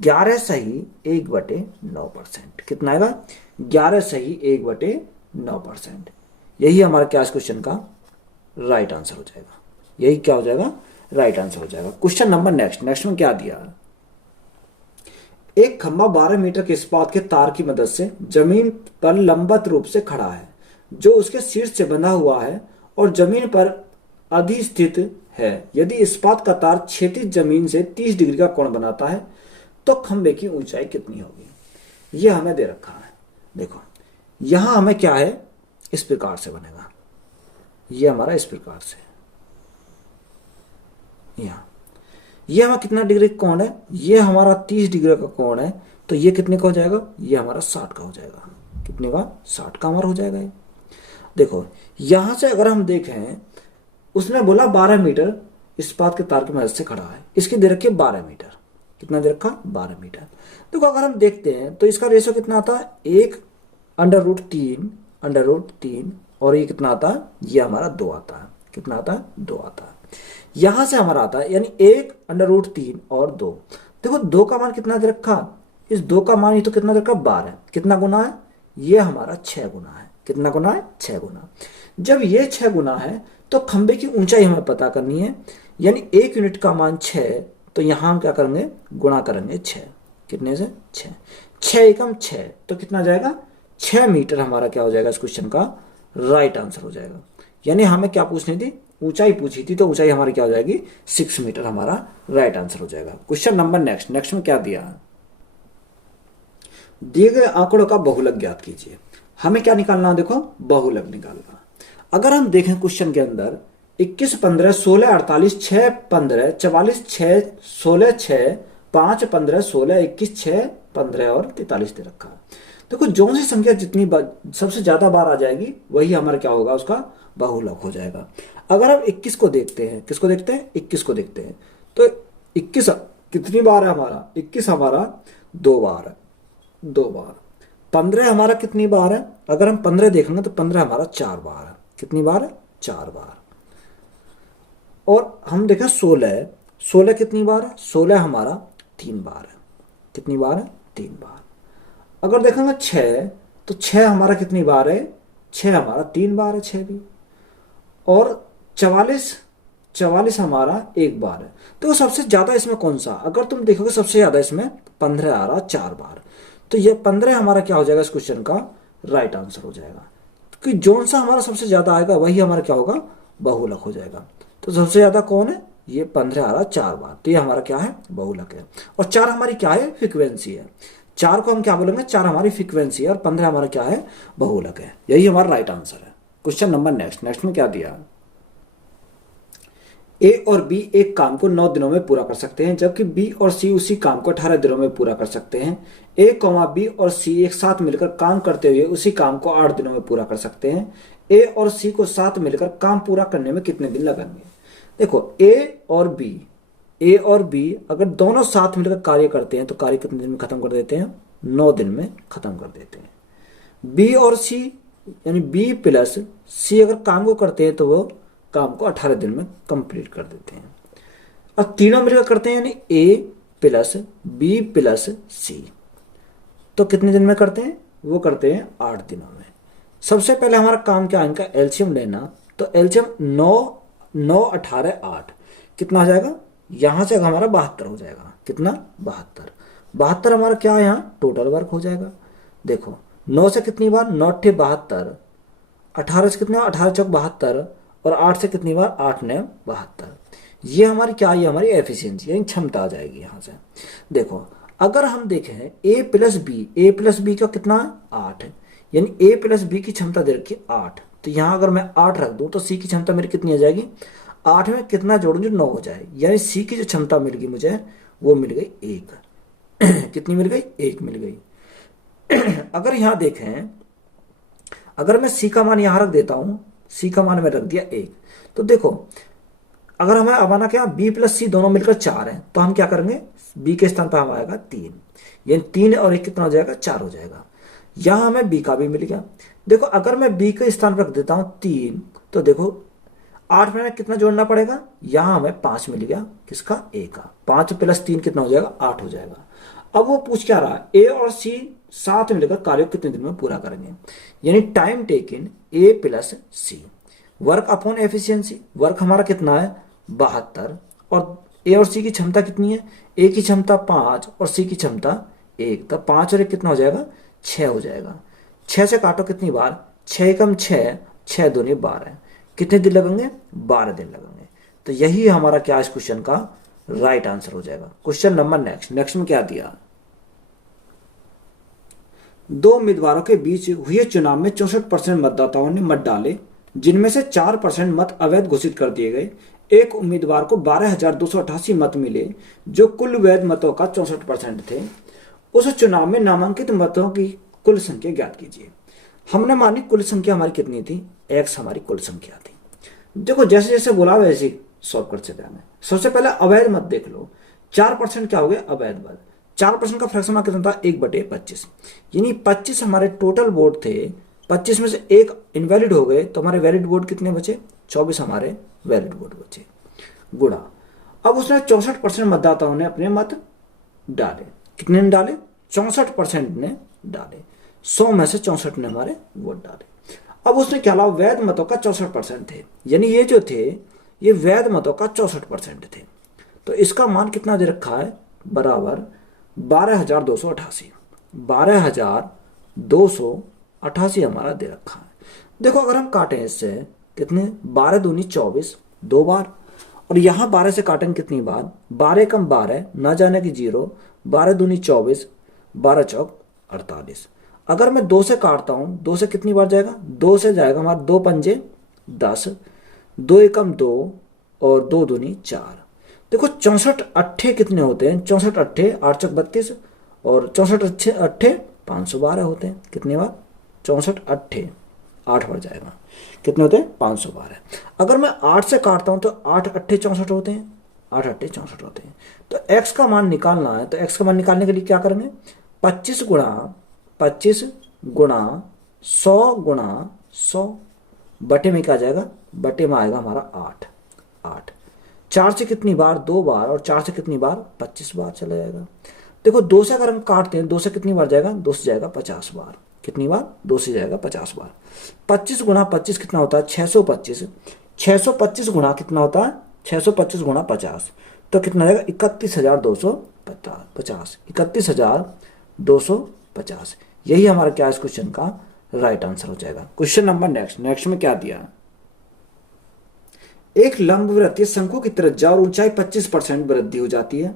11 सही 1/9%। कितना आएगा, 11 सही 1/9%। यही हमारा क्या इस क्वेश्चन का राइट आंसर हो जाएगा, यही क्या हो जाएगा, राइट आंसर हो जाएगा। क्वेश्चन नंबर नेक्स्ट में क्या दिया, एक खंभा 12 मीटर के इस्पात के तार की मदद से जमीन पर लंबवत रूप से खड़ा है, जो उसके शीर्ष से बंधा हुआ है और जमीन पर अधिस्थित है। यदि इस्पात का तार क्षैतिज जमीन से 30 डिग्री का कोण बनाता है तो खंभे की ऊंचाई कितनी होगी, यह हमें दे रखा है। देखो यहां हमें क्या है, इस प्रकार से बनेगा, यह हमारा इस प्रकार से, यहाँ ये हमारा कितना डिग्री का कोण है, ये हमारा 30 डिग्री का कोण है। तो ये कितने का हो जाएगा, ये हमारा 60 का हो जाएगा। कितने का, 60 का हमारा हो जाएगा ये। देखो यहां से अगर हम देखें, उसने बोला 12 मीटर इस्पात के तार की मदद से खड़ा है, इसकी दे रखी 12 मीटर। कितना दे रखा, 12 मीटर। देखो अगर हम देखते हैं तो इसका रेशो कितना आता है, 1/√3 और ये कितना आता है, ये हमारा 2 आता है। कितना आता है, 2 आता है। यहां से हमारा आता है यानी 1/√3 और 2। देखो 2 का मान कितना दे रखा, इस 2 का मान ये तो कितना दे रखा, 12। कितना गुना है, ये हमारा 6 गुना है। कितना गुना है, 6 गुना। जब ये 6 गुना है तो खंबे की ऊंचाई हमें पता करनी है, यानी 1 यूनिट का मान 6, तो यहां हम क्या करेंगे, गुणा करेंगे 6। कितने से, 6। 6 एकम 6, तो कितना जाएगा, 6 मीटर हमारा क्या हो जाएगा, इस क्वेश्चन का राइट आंसर हो जाएगा। यानी हमें क्या पूछनी थी, ऊंचाई पूछी थी, तो ऊंचाई हमारी क्या हो जाएगी, 6 मीटर हमारा राइट आंसर हो जाएगा। क्वेश्चन नंबर नेक्स्ट में क्या दिया, दिए गए आंकड़ों का बहुलक ज्ञात कीजिए। हमें क्या निकालना, देखो बहुलक निकालना। अगर हम देखें क्वेश्चन के अंदर 21, 15, 16, 48, 6, 15, 44, 6, 16, 6, 5, 15, 16, 21, 6, 15 और 43 दे रखा। देखो जो सी संख्या जितनी सबसे ज्यादा बार आ जाएगी वही हमारा क्या होगा, उसका बहुलक हो जाएगा। अगर हम 21 को देखते हैं, किसको देखते हैं, 21 को देखते हैं, तो 21 कितनी बार है हमारा, 21 हमारा 2 बार है, 2 बार। 15 हमारा कितनी बार है, अगर हम 15 देखेंगे तो 15 हमारा 4 बार है। कितनी बार है, 4 बार। और हम देखें 16 कितनी बार है, 16 हमारा 3 बार है। कितनी बार है, 3 बार। अगर देखेंगे 6 तो 6 हमारा कितनी बार है, 6 हमारा 3 बार है, 6 भी। और 44 हमारा 1 बार है। तो सबसे ज्यादा इसमें कौन सा, अगर तुम देखोगे सबसे ज्यादा इसमें 15 आ रहा, 4 बार। तो ये 15 हमारा क्या हो जाएगा, इस क्वेश्चन का राइट आंसर हो जाएगा। कि जोन सा हमारा सबसे ज्यादा आएगा वही हमारा क्या होगा, बहुलक हो जाएगा। तो सबसे ज्यादा कौन है, ये 15 आ रहा 4 बार, तो ये हमारा क्या है, बहुलक है। और 4 हमारी क्या है, फ्रीक्वेंसी है। 4 को हम क्या बोलेंगे, 4 हमारी फ्रीक्वेंसी है और 15 हमारा क्या है, बहुलक है। यही हमारा राइट आंसर है। क्वेश्चन नंबर नेक्स्ट में क्या दिया, ए और बी एक काम को 9 दिनों में पूरा कर सकते हैं, जबकि बी और सी उसी काम को 18 दिनों में पूरा कर सकते हैं। ए, बी और सी एक साथ मिलकर काम करते हुए उसी काम को 8 दिनों में पूरा कर सकते हैं। ए और सी को साथ मिलकर काम पूरा करने में कितने दिन लगेंगे। देखो ए और बी अगर दोनों साथ मिलकर कार्य करते हैं तो कार्य कितने दिन में खत्म कर देते हैं, 9 दिन में खत्म कर देते हैं। बी और सी यानी बी प्लस सी अगर काम को करते हैं तो वो काम को 18 दिन में कंप्लीट कर देते हैं। अब तीनों मिलकर करते हैं यानी ए प्लस बी प्लस सी, तो कितने दिन में करते हैं? वो करते हैं 8 दिनों में। सबसे पहले हमारा काम क्या है, इनका एलसीएम लेना। तो एलसीएम 9, 9, 18, 8 कितना हो जाएगा? यहाँ से हमारा 72 हो जाएगा। कितना? 72। 72 हमारा क्या है, यहाँ टोटल वर्क हो जाएगा। देखो 9 से कितनी बार? 9 अट्ठे 72, 18 से कितनी बार? 18 चौक 72, और 8 से कितनी बार? 8 ने 72। ये हमारी क्या, ये हमारी एफिशिएंसी यानी क्षमता आ जाएगी यहाँ से। देखो अगर हम देखें ए प्लस बी, ए प्लस बी का कितना है? 8 है, यानी ए प्लस बी की क्षमता दे रखी 8। तो यहाँ अगर मैं 8 रख दूँ तो सी की क्षमता मेरी कितनी आ जाएगी? 8 में कितना जोड़ूँ जो 9 हो जाए, यानी सी की जो क्षमता मिल गई मुझे वो मिल गई 1। कितनी मिल गई? 1 मिल गई। अगर यहाँ देखें, अगर मैं सी का मान यहाँ रख देता हूँ, सी का मान मैं रख दिया 1, तो देखो अगर हमें हमारा क्या बी प्लस सी दोनों मिलकर 4 है, तो हम क्या करेंगे? बी के स्थान पर हम आएगा 3, यानी 3 और 1 कितना हो जाएगा? 4 हो जाएगा। यहाँ हमें बी का भी मिल गया। देखो अगर मैं बी के स्थान पर रख देता हूँ 3, तो देखो 8 में कितना जोड़ना पड़ेगा? यहाँ हमें 5 मिल गया। किसका? ए का। 5 प्लस 3 कितना हो जाएगा? 8 हो जाएगा। अब वो पूछ क्या रहा है? ए और सी साथ मिलकर कार्य कितने दिन में पूरा करेंगे, यानी time taken A plus C, work upon efficiency. Work हमारा कितना है? 72, और ए और सी की क्षमता कितनी है? ए की क्षमता 5 और सी की क्षमता 1, तो 5 और 1 कितना हो जाएगा? 6 हो जाएगा। 6 से काटो कितनी बार? 6 कम 6, 6 दूनी 12, कितने दिन लगेंगे? 12 दिन लगेंगे। तो यही हमारा क्या इस क्वेश्चन का राइट आंसर हो जाएगा। क्वेश्चन नंबर नेक्स्ट में क्या दिया? 2 उम्मीदवारों के बीच हुए चुनाव में 64% मतदाताओं ने मत डाले, जिनमें से 4% मत अवैध घोषित कर दिए गए। एक उम्मीदवार को 12,288 मत मिले, जो कुल वैध मतों का 64% थे। उस चुनाव में नामांकित मतों की कुल संख्या ज्ञात कीजिए। हमने मानी कुल संख्या हमारी कितनी थी? x हमारी कुल संख्या थी। देखो जैसे जैसे बोला वैसे ही सॉल्व कर चले जाना। सबसे पहले अवैध मत देख लो। 4% क्या हो गया? अवैध मत। 4% का फ्रैक्शन कितना था? 1/25, यानी 25 हमारे टोटल वोट थे। 25 में से एक इनवैलिड हो गए, तो हमारे वैलिड वोट कितने बचे? 24 हमारे वैलिड वोट बचे। गुणा, अब उसने 64% मतदाताओं ने अपने मत डाले। कितने ने डाले? 64% ने डाले। 100 में से 64 ने हमारे वोट डाले। अब उसने क्या लाया? वैध मतों का 64% थे, यानी ये जो थे ये वैध मतों का 64% थे। तो इसका मान कितना दे रखा है? बराबर 12,288। 12,288 हमारा दे रखा है। देखो अगर हम काटें इससे कितने? 12 दूनी 24, 2 बार, और यहाँ 12 से काटेंगे कितनी बार? 12 कम 12, ना जाने की 0, 12 दूनी 24, 12 चौक 48। अगर मैं 2 से काटता हूँ, 2 से कितनी बार जाएगा? 2 से जाएगा हमारा 2 पंजे 10, 2 एकम 2, और 2 दूनी 4। देखो 64 अट्ठे कितने होते हैं? 64 अट्ठे 8 चौक 32, और 64 अट्ठे 512 होते हैं। कितनी बार? 64 अट्ठे 8 बार जाएगा। कितने होते हैं? 512। अगर मैं 8 से काटता हूँ तो 8 अट्ठे 64 होते हैं, 8 अट्ठे 64 होते हैं। तो x का मान निकालना है, तो x का मान निकालने के लिए क्या करेंगे? 25 गुणा 100 गुणा 100 बटे में क्या जाएगा? बटे में आएगा हमारा 8। 4 से कितनी बार? 2 बार, और 4 से कितनी बार? 25 बार चला जाएगा। देखो 2 से अगर हम काटते हैं, 2 से कितनी बार जाएगा? 2 से जाएगा 50 बार। कितनी बार? 2 से जाएगा 50 बार। 25 गुणा 25 कितना होता है? 625। 625 गुणा कितना होता है? 625 गुणा 50, तो कितना जाएगा? 31,250। 31,250। यही हमारा क्या इस क्वेश्चन का राइट आंसर हो जाएगा। क्वेश्चन नंबर नेक्स्ट में क्या दिया? एक लंबवृत्तीय शंकु की त्रिज्या और ऊंचाई 25% वृद्धि हो जाती है।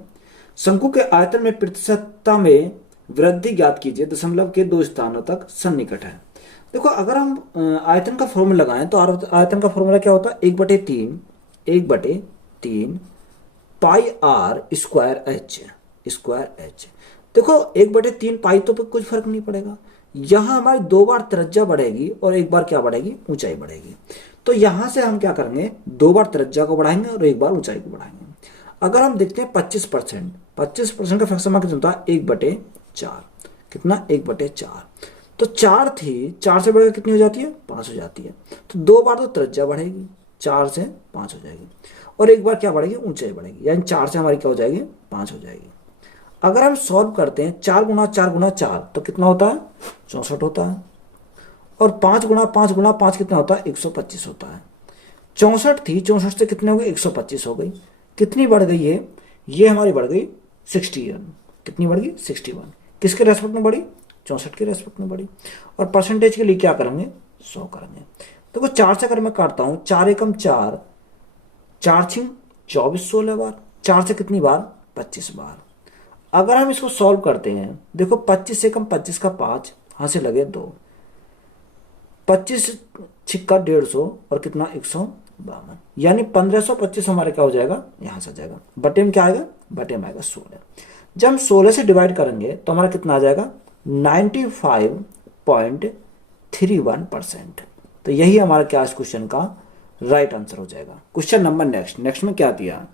शंकु के आयतन में प्रतिशतता में वृद्धि ज्ञात कीजिए। दशमलव के 2 स्थानों तक सन्निकट है। देखो अगर हम आयतन का फॉर्मूला लगाएं तो आयतन का फॉर्मूला क्या होता है? 1/3 पाई आर स्क्वायर एच। देखो 1/3 पाई तो कुछ फर्क नहीं पड़ेगा। यहां हमारी 2 बार त्रिज्या बढ़ेगी और 1 बार क्या बढ़ेगी? ऊंचाई बढ़ेगी। तो यहां से हम क्या करेंगे? 2 बार त्रिज्या को बढ़ाएंगे और 1 बार ऊंचाई को बढ़ाएंगे। अगर हम देखते हैं 25% का फ्रैक्शन कितना होता है? 1/4। कितना? 1/4। तो 4 थी, 4 से बढ़कर कितनी हो जाती है? 5 हो जाती है। तो 2 बार तो त्रिज्या बढ़ेगी, 4 से 5 हो जाएगी, और 1 बार क्या बढ़ेगी? ऊंचाई बढ़ेगी, यानी 4 से हमारी क्या हो जाएगी? 5 हो जाएगी। अगर हम सॉल्व करते हैं 4 गुना 4 गुना 4 तो कितना होता है 64 होता है, और 5 गुना 5 गुना 5 कितना होता है 125 होता है। 64 थी, 64 से कितने हो गए 125 हो गई। कितनी बढ़ गई है, ये हमारी बढ़ गई 61। कितनी बढ़ गई 61। किसके रेस्पेक्ट में बढ़ी 64 के रेस्पेक्ट में बढ़ी। और परसेंटेज के लिए क्या करेंगे 100 करेंगे। देखो 4 से अगर मैं काटता हूँ 4 एकम 4, 4 छिंग 24 16 बार, 4 से कितनी बार 25 बार। अगर हम इसको सॉल्व करते हैं, देखो 25 से कम 25 का 5, यहाँ से लगे 2, 25 छिक्का 150 और कितना 152, यानी 1525 हमारे क्या हो जाएगा यहाँ से जाएगा। बटे में क्या आएगा, बटे में आएगा 16। जब हम 16 से डिवाइड करेंगे तो हमारा कितना आ जाएगा 95.31%। तो यही हमारा क्या इस क्वेश्चन का राइट आंसर हो जाएगा। क्वेश्चन नंबर नेक्स्ट में क्या दिया,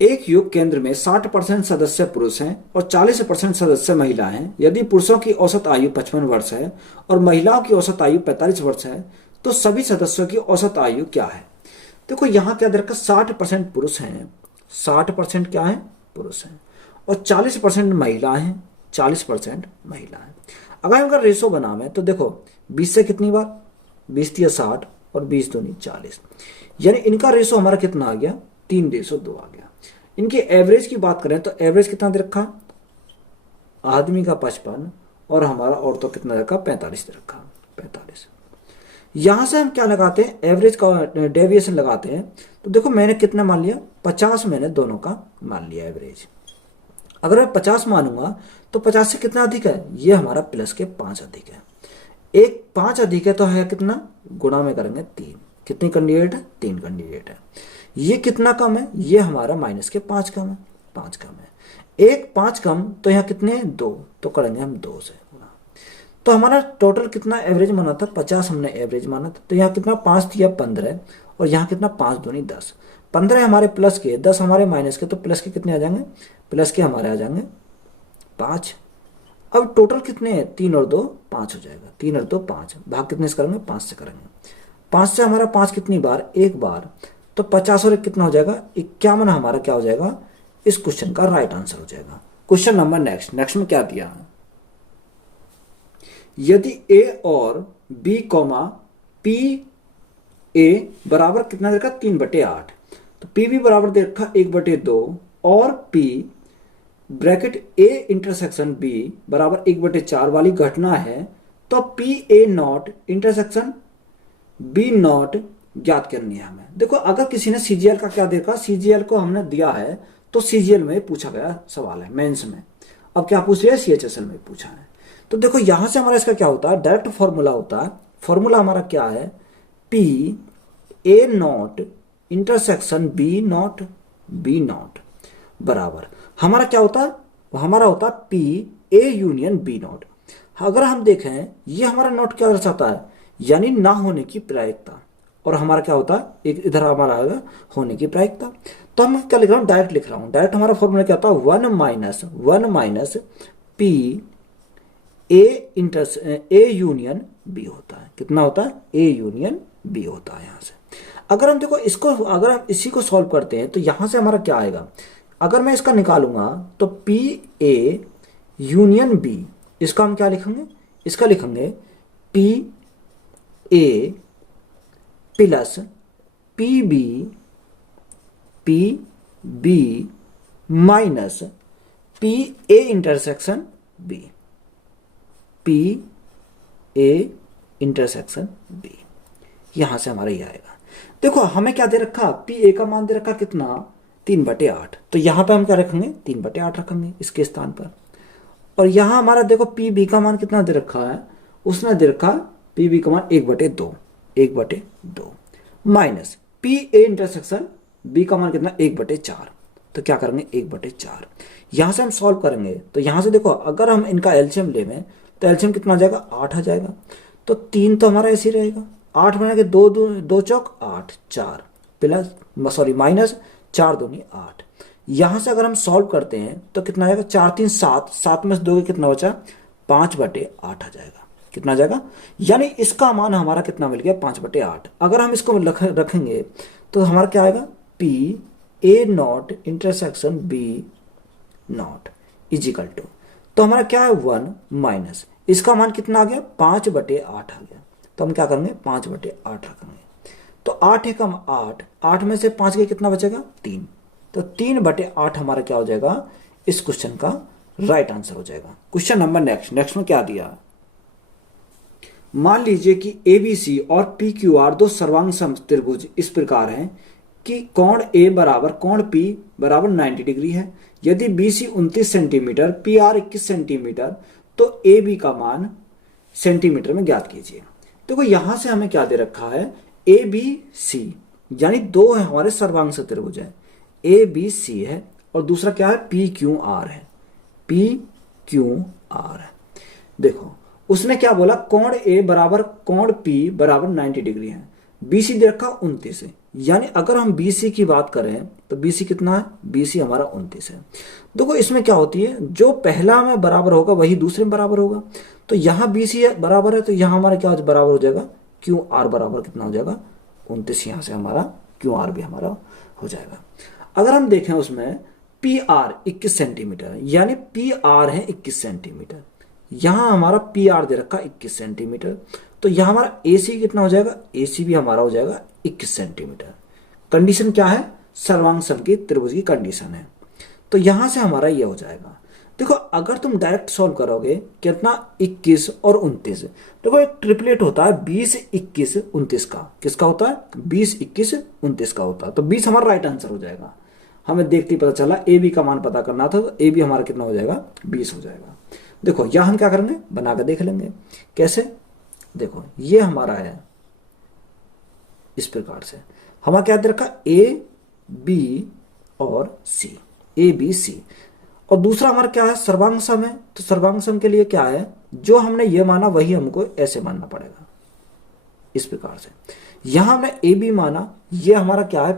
एक योग केंद्र में 60% सदस्य पुरुष हैं और 40% सदस्य महिला हैं। यदि पुरुषों की औसत आयु 55 वर्ष है और महिलाओं की औसत आयु 45 वर्ष है तो सभी सदस्यों की औसत आयु क्या है। देखो यहाँ क्या दे रखा 60% पुरुष हैं, 60% क्या है पुरुष हैं, और 40% महिला हैं, 40% महिला हैं। अगर इनका रेशो बनावे तो देखो 20 से कितनी बार 20 या 60 और 20 दूनी 40, यानी इनका रेशो हमारा कितना आ गया 3:2 आ गया। इनकी एवरेज की बात करें तो एवरेज कितना दे रखा, आदमी का 55 और हमारा औरतों कितना दे रखा 45 दे रखा 45। यहां से हम क्या लगाते हैं एवरेज का डेविएशन लगाते हैं। तो देखो मैंने कितना मान लिया 50, मैंने दोनों का मान लिया एवरेज। अगर मैं 50 मानूंगा तो 50 से कितना अधिक है, ये हमारा प्लस के 5 अधिक है। एक 5 अधिक है तो है कितना, गुणा में करेंगे 3, कितनी कैंडिडेट है 3 कैंडिडेट है। ये कितना कम है, ये हमारा माइनस के 5 कम है, 5 कम है। एक 5 कम तो यहाँ कितने 2, तो करेंगे हम 2 से गुणा। तो हमारा टोटल कितना एवरेज माना था 50, हमने एवरेज माना था। तो यहाँ कितना 5 दिया 15 और यहाँ कितना 5 दूनी 10, 15 हमारे प्लस के 10 हमारे माइनस के, तो प्लस के कितने आ जाएंगे, प्लस के हमारे आ जाएंगे 5। अब टोटल कितने हैं 3 और 2 5 हो जाएगा, 3 और 2 5, भाग कितने से करेंगे 5 से करेंगे। 5 से हमारा 5 कितनी बार एक बार, तो 50 और 1 कितना हो जाएगा 51 हमारा क्या हो जाएगा इस क्वेश्चन का राइट आंसर हो जाएगा। क्वेश्चन नंबर नेक्स्ट में क्या दिया है, यदि ए और बी कॉमा पी ए बराबर कितना दे रखा 3/8, तो पी बी बराबर दे रखा 1/2 और P bracket A intersection B बराबर 1/4 वाली घटना है, तो P A not intersection B not ज्ञात करनी है हमें। देखो अगर किसी ने सीजीएल का क्या देखा, सीजीएल को हमने दिया है तो सीजीएल में पूछा गया सवाल है मेंस में। अब क्या पूछ लिया सीएचएसएल में पूछा है। तो देखो यहां से हमारा इसका क्या होता है डायरेक्ट फॉर्मूला होता है। फॉर्मूला हमारा क्या है P A not intersection B not बराबर हमारा क्या होता है, हमारा होता है P A union B not. अगर हम देखें ये हमारा नॉट क्या दर्शाता है, यानी ना होने की प्रायिकता, और हमारा क्या होता है एक इधर हमारा आएगा होने की प्रायिकता। तो हम क्या लिख रहा हूं डायरेक्ट लिख रहा हूं, डायरेक्ट हमारा फॉर्मूला क्या होता है 1 minus P A union B होता है। कितना होता है ए यूनियन बी होता है। यहां से अगर हम देखो इसको, अगर हम इसी को सॉल्व करते हैं तो यहां से हमारा क्या आएगा, अगर मैं इसका निकालूंगा तो पी ए यूनियन बी, इसका हम क्या लिखेंगे, इसका लिखेंगे P A plus P B minus P A intersection B, P A intersection B. यहां से हमारा ये आएगा। देखो हमें क्या दे रखा पी ए का मान दे रखा कितना 3/8, तो यहां पे हम क्या रखेंगे 3/8 रखेंगे इसके स्थान पर। और यहां हमारा देखो पी बी का मान कितना दे रखा है, उसने दे रखा पी बी का मान 1/2 minus P A intersection B का मान कितना 1/4, तो क्या करेंगे 1/4। यहां से हम सॉल्व करेंगे तो यहां से देखो अगर हम इनका एलसीएम लेंगे तो एलसीएम कितना आ जाएगा 8 आ जाएगा। तो 3 तो हमारा ऐसे ही रहेगा, 8 बना के 2 चौक 8 4 प्लस माइनस 4 दूनी 8। यहां से अगर हम सॉल्व करते हैं तो कितना आएगा 4 3 7, 7 में से 2 कितना बचा 5/8 आ जाएगा। कितना आ जाएगा, यानी इसका मान हमारा कितना मिल गया 5/8। अगर हम इसको रखेंगे तो हमारा क्या आएगा P A not intersection B not equal to, तो हमारा क्या है 1 माइनस इसका मान कितना आ गया 5/8 आ गया। तो हम क्या करेंगे 5/8 रखेंगे। तो 8 एकम 8, 8 में से 5 के कितना बचेगा 3, तो 3/8 हमारा क्या हो जाएगा इस क्वेश्चन का राइट आंसर हो जाएगा। क्वेश्चन नंबर नेक्स्ट में क्या दिया, मान लीजिए कि एबीसी और पी क्यू आर दो सर्वांग त्रिभुज इस प्रकार हैं कि कोण ए बराबर कोण पी बराबर 90 डिग्री है। यदि BC 29 centimetre, P R 21 centimetre, तो ए बी का मान सेंटीमीटर में ज्ञात कीजिए। देखो यहां से हमें क्या दे रखा है ए बी सी, यानी दो है हमारे सर्वांग त्रिभुज है, ए बी सी है और दूसरा क्या है पी क्यू आर है, पी क्यू आर है। देखो उसने क्या बोला कोण ए बराबर कोण पी बराबर 90 डिग्री है, बीसी दे रखा 29 है, यानी अगर हम बीसी की बात करें तो बीसी कितना है, बीसी हमारा 29 है। देखो इसमें क्या होती है जो पहला में बराबर होगा वही दूसरे में बराबर होगा, तो यहाँ बीसी बराबर है तो यहाँ हमारा क्या बराबर हो जाएगा क्यू आर बराबर कितना हो जाएगा 29, यहाँ से हमारा क्यू आर भी हमारा हो जाएगा। अगर हम देखें उसमें पी आर 21 सेंटीमीटर यानी पी आर है 21 सेंटीमीटर, यहां हमारा पी आर दे रखा 21 सेंटीमीटर, तो यहां हमारा ए सी कितना हो जाएगा, ए सी भी हमारा हो जाएगा 21 सेंटीमीटर। कंडीशन क्या है, सर्वांग समकी त्रिभुज की कंडीशन है, तो यहां से हमारा यह हो जाएगा। देखो अगर तुम डायरेक्ट सॉल्व करोगे कितना 21 और 29, देखो एक ट्रिपलेट होता है 20 21 29 का, किसका होता है 20 21 29 का होता है, तो 20 हमारा राइट आंसर हो जाएगा। हमें देखते ही पता चला ए बी का मान पता करना था, तो ए बी हमारा कितना हो जाएगा 20 हो जाएगा। देखो यह हम क्या करेंगे बना के देख लेंगे कैसे। देखो ये हमारा है इस प्रकार से, हमारा क्या दे रखा ए बी और सी, ए बी सी, और दूसरा हमारा क्या है सर्वांग सम है, तो सर्वांग सम के लिए क्या है जो हमने ये माना वही हमको ऐसे मानना पड़ेगा इस प्रकार से। यहां हमने ए बी माना, ये हमारा क्या है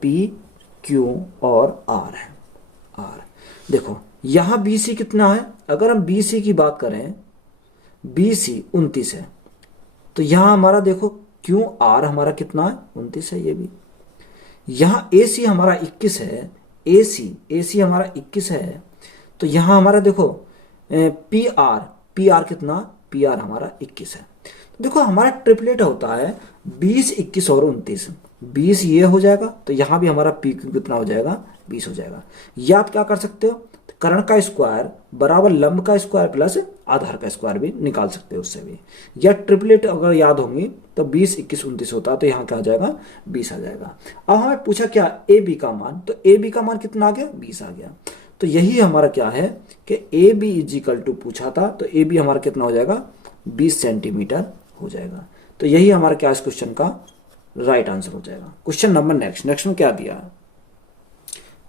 पी क्यू और आर है आर। देखो यहां बीसी कितना है, अगर हम बीसी की बात करें बीसी 29 है, तो यहां हमारा देखो क्यू आर हमारा कितना है 29 है, ये भी। यहां ए सी हमारा 21 है, ए सी हमारा 21 है, तो यहां हमारा देखो पी आर कितना, पी आर हमारा 21 है। देखो हमारा ट्रिपलेट होता है 20 21 और 29, 20 ये हो जाएगा, तो यहां भी हमारा पी क्यू कितना हो जाएगा 20 हो जाएगा। या आप क्या कर सकते हो कर्ण का स्क्वायर बराबर लंब का स्क्वायर प्लस आधार का स्क्वायर भी निकाल सकते हो उससे भी, या ट्रिपलेट अगर याद होंगी तो 20 21 29 होता है, तो यहाँ क्या आ जाएगा 20 आ जाएगा। अब हमें पूछा क्या ए बी का मान, तो ए बी का मान कितना आ गया 20 आ गया, तो यही हमारा क्या है कि ए बी इजिकल टू पूछा था, तो ए बी हमारा कितना हो जाएगा 20 सेंटीमीटर हो जाएगा। तो यही हमारा क्या इस क्वेश्चन का राइट आंसर हो जाएगा। क्वेश्चन नंबर नेक्स्ट में क्या दिया है,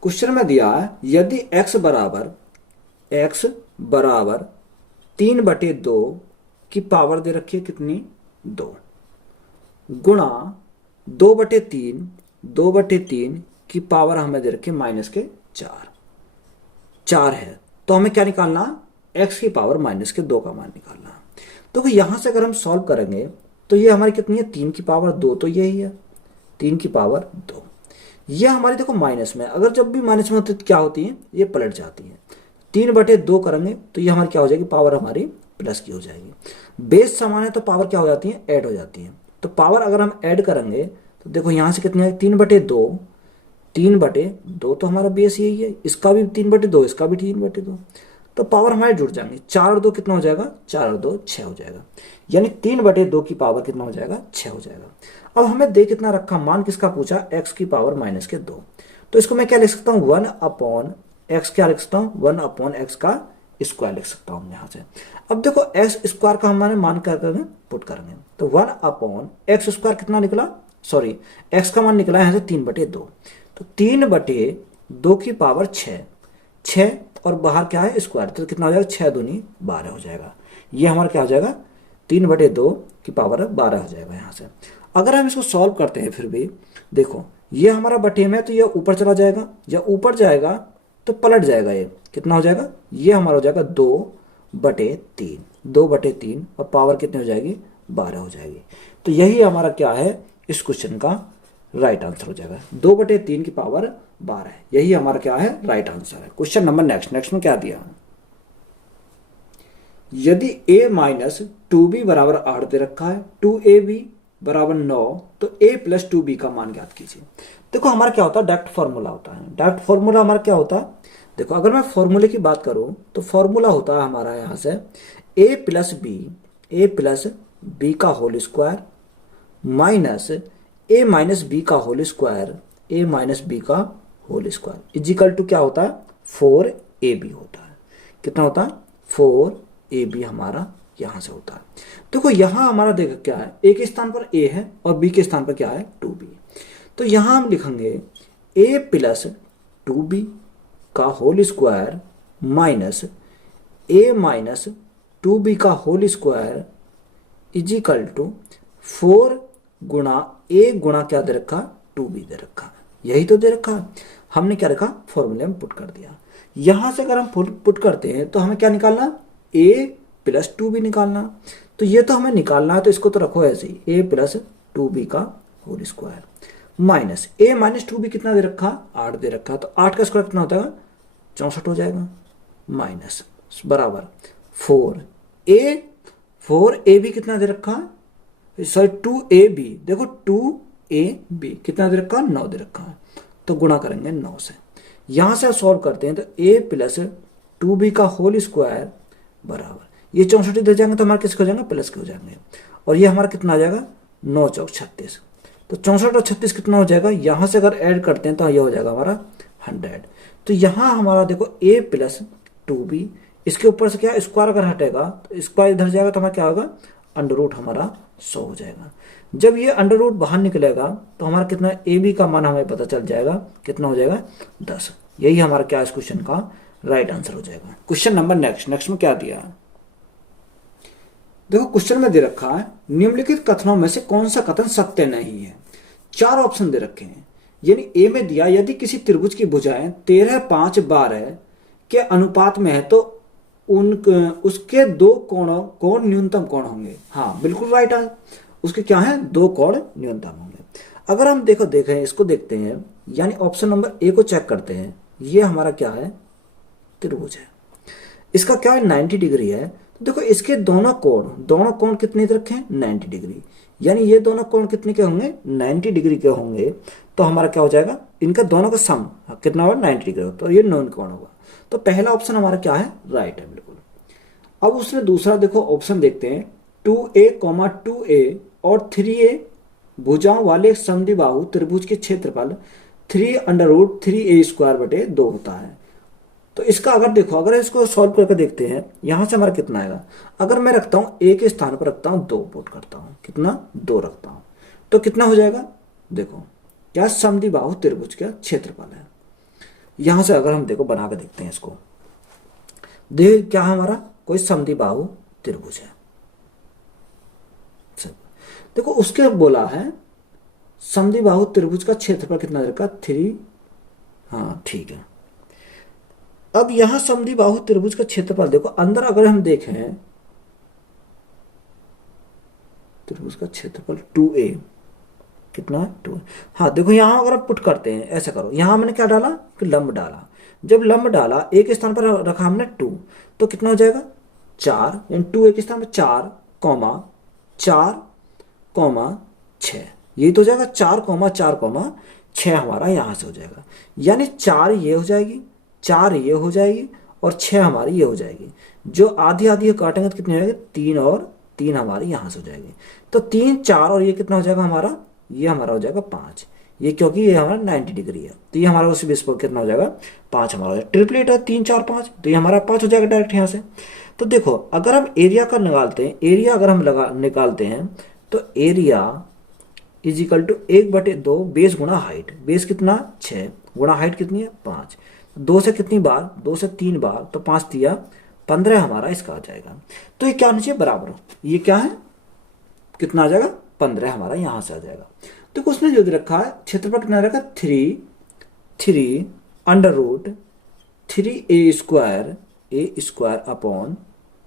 क्वेश्चन में दिया है यदि x बराबर 3/2 की पावर दे रखी है कितनी 2 गुणा 2/3 की पावर हमें दे रखी है -4 है, तो हमें क्या निकालना x की पावर -2 का मान निकालना। तो यहां से अगर हम सॉल्व करेंगे तो ये हमारी कितनी है 3 की पावर 2, तो यही है 3 की पावर 2। यह हमारी देखो माइनस में, अगर जब भी माइनस में होती है तो क्या होती है ये पलट जाती है, 3/2 करेंगे तो ये हमारी क्या हो जाएगी पावर हमारी प्लस की हो जाएगी। बेस समान है तो पावर क्या हो जाती है ऐड हो जाती है, तो पावर अगर हम ऐड करेंगे तो देखो यहाँ से कितनी है 3/2 तो हमारा बेस यही है, इसका भी 3/2 इसका भी 3/2, तो पावर हमारे जुड़ जाएंगे, 4 और 2 कितना हो जाएगा 4 और 2 6 हो जाएगा, यानी 3/2 की पावर कितना हो जाएगा 6 हो जाएगा। अब हमें दे कितना रखा मान किसका पूछा x की पावर -2, तो इसको मैं क्या लिख सकता हूँ 1/x, क्या लिख सकता हूँ 1/x का स्क्वायर लिख सकता हूँ यहाँ से। अब देखो x स्क्वायर का हमारे मान क्या करेंगे पुट करेंगे, तो 1/x स्क्वायर कितना निकला, सॉरी x का मान निकला यहाँ से 3/2, तो 3/2 की पावर 6 और बाहर क्या है स्क्वायर, तो कितना हो जाएगा 6 दूनी 12 हो जाएगा। ये हमारा क्या हो जाएगा 3/2 की पावर 12 हो जाएगा यहाँ से। अगर हम इसको सॉल्व करते हैं फिर भी देखो ये हमारा बटे में, तो ये ऊपर चला जाएगा, या ऊपर जाएगा तो पलट जाएगा, ये कितना हो जाएगा ये हमारा हो जाएगा 2/3 और पावर कितनी हो जाएगी 12 हो जाएगी। तो यही हमारा क्या है इस क्वेश्चन का राइट आंसर हो जाएगा। 2/3 की पावर 12, यही हमारा क्या है, राइट आंसर है। क्वेश्चन नंबर नेक्स्ट में क्या दिया, यदि a माइनस 2b बराबर 8 दे रखा है, 2ab बराबर 9, तो a प्लस 2b का मान ज्ञात कीजिए। देखो हमारा क्या होता है, डायरेक्ट फॉर्मूला होता है। डायरेक्ट फॉर्मूला हमारा क्या होता है, देखो अगर मैं फॉर्मूले की बात करूं तो फॉर्मूला होता है हमारा यहां से a प्लस बी का whole square minus a minus b का होल स्क्वायर, इजिकल टू क्या होता है, 4ab होता है। कितना होता है, 4ab हमारा यहां से होता है। देखो यहां हमारा देखो क्या है, a के स्थान पर a है और b के स्थान पर क्या है, 2b। तो यहां हम लिखेंगे a प्लस 2b का whole square minus a minus 2b का होल स्क्वायर इजिकल टू 4 गुणा a गुणा क्या दे रखा, 2b दे रखा। यही तो दे रखा, हमने क्या रखा, फॉर्मूले में पुट कर दिया। यहां से अगर हम पुट करते हैं तो हमें क्या निकालना, a प्लस 2b निकालना। तो ये तो हमें निकालना है, तो इसको तो रखो ऐसे ही, a प्लस 2b का whole square minus a minus 2b कितना दे रखा, 8 दे रखा। तो 8 का स्क्वायर कितना होता है, 64 हो जाएगा, माइनस बराबर 4ab कितना दे रखा, सॉरी 2ab, देखो 2ab कितना दे रखा, 9 दे रखा है। तो गुणा करेंगे 9 से, यहां से सॉल्व करते हैं तो a प्लस 2b का होल स्क्वायर बराबर, ये 64 दे जाएंगे तो हमारे किसके हो जाएंगे, प्लस के हो जाएंगे। और ये हमारा कितना आ जाएगा, 9 चौक 36। तो 64 और 36 कितना हो जाएगा, यहां से अगर ऐड करते हैं तो ये हो जाएगा हमारा 100। तो यहां हमारा देखो a प्लस 2b, इसके ऊपर से क्या स्क्वायर अगर हटेगा तो स्क्वायर इधर जाएगा तो हमारा क्या होगा, अंडर रूट हमारा 100 हो जाएगा। जब ये अंडर रूट बाहर निकलेगा तो हमारा कितना, ए बी का मान हमें पता चल जाएगा, कितना हो जाएगा, 10। यही हमारा क्या इस क्वेश्चन का राइट आंसर हो जाएगा। क्वेश्चन नंबर नेक्स्ट में क्या दिया, देखो क्वेश्चन में दे रखा है निम्नलिखित कथनों में से कौन सा कथन सत्य नहीं है। 4 ऑप्शन दे रखे हैं, यानी ए में दिया यदि किसी त्रिभुज की भुजाएं 13, 5, 12 के अनुपात में है तो उसके 2 कोण न्यूनतम कोण होंगे। हाँ बिल्कुल राइट है, उसके क्या है, 2 कोण न्यूनतम होंगे। अगर हम देखें इसको देखते हैं, यानी ऑप्शन नंबर ए को चेक करते हैं, ये हमारा क्या है, त्रिभुज है, इसका क्या है 90 डिग्री है। तो देखो इसके दोनों कोण कितने रखे हैं, 90 डिग्री, यानी ये दोनों कोण कितने के होंगे, 90 डिग्री के होंगे। तो हमारा क्या हो जाएगा, इनका दोनों का सम कितना होगा, 90 डिग्री, तो ये नॉन कोण होगा। तो पहला ऑप्शन हमारा क्या है, राइट है बिल्कुल। अब उसने दूसरा देखो ऑप्शन देखते हैं, 2a, 2a और 3a भुजाओं वाले समद्विबाहु त्रिभुज के क्षेत्रफल 3√3a² होता है। तो इसका अगर देखो, अगर इसको सॉल्व करके देखते हैं, यहां से हमारा कितना आएगा, अगर मैं रखता हूं a के स्थान पर रखता हूं 2 पुट करता हूं, कितना 2 रखता हूं, तो कितना हो जाएगा, देखो क्या समद्विबाहु त्रिभुज का क्षेत्रफल है। यहां से अगर हम देखो बना के देखते हैं इसको, देख क्या हमारा कोई समद्विबाहु त्रिभुज है। देखो उसके बोला है समद्विबाहु त्रिभुज का क्षेत्रफल कितना रखा, 3, हाँ ठीक है। अब यहां समद्विबाहु त्रिभुज का क्षेत्रफल देखो, अंदर अगर हम देखें त्रिभुज का क्षेत्रफल 2a कितना है, 2। हाँ देखो यहां अगर आप पुट करते हैं, ऐसा करो, यहां मैंने क्या डाला, लंब डाला। जब लंब डाला, a के स्थान पर रखा हमने 2, तो कितना हो जाएगा 4, यानी 2a के स्थान पर 4, 6, यही तो हो जाएगा 4, 6 हमारा यहां से हो जाएगा। यानी 4 ये हो जाएगी, 4 ये हो जाएगी और 6 हमारी ये हो जाएगी। जो आधी आधी काटेंगे तो कितनी हो जाएगी, 3 और 3 हमारी यहां से हो जाएगी। तो 3, 4 और ये कितना हो जाएगा हमारा, ये हमारा हो जाएगा 5, ये क्योंकि ये हमारा 90 डिग्री है, तो ये हमारा उसी बेस पर कितना हो जाएगा, 5 हमारा हो जाएगा। ट्रिपलेट है 3, 4, 5, तो ये हमारा 5 हो जाएगा डायरेक्ट यहाँ से। तो देखो अगर हम एरिया का निकालते हैं, एरिया अगर हम निकालते हैं तो एरिया इजिकल टू 1/2 बेस गुणा हाइट, बेस कितना 6 गुणा हाइट कितनी है 5, 2 से कितनी बार, 2 से 3 बार, तो 5 दिया 15 हमारा इसका आ जाएगा। तो ये क्या होना चाहिए, बराबर, ये क्या है, कितना आ जाएगा 15 हमारा यहां से आ जाएगा। तो उसने जो रखा है क्षेत्रफल कितना रखा, 3 √3a²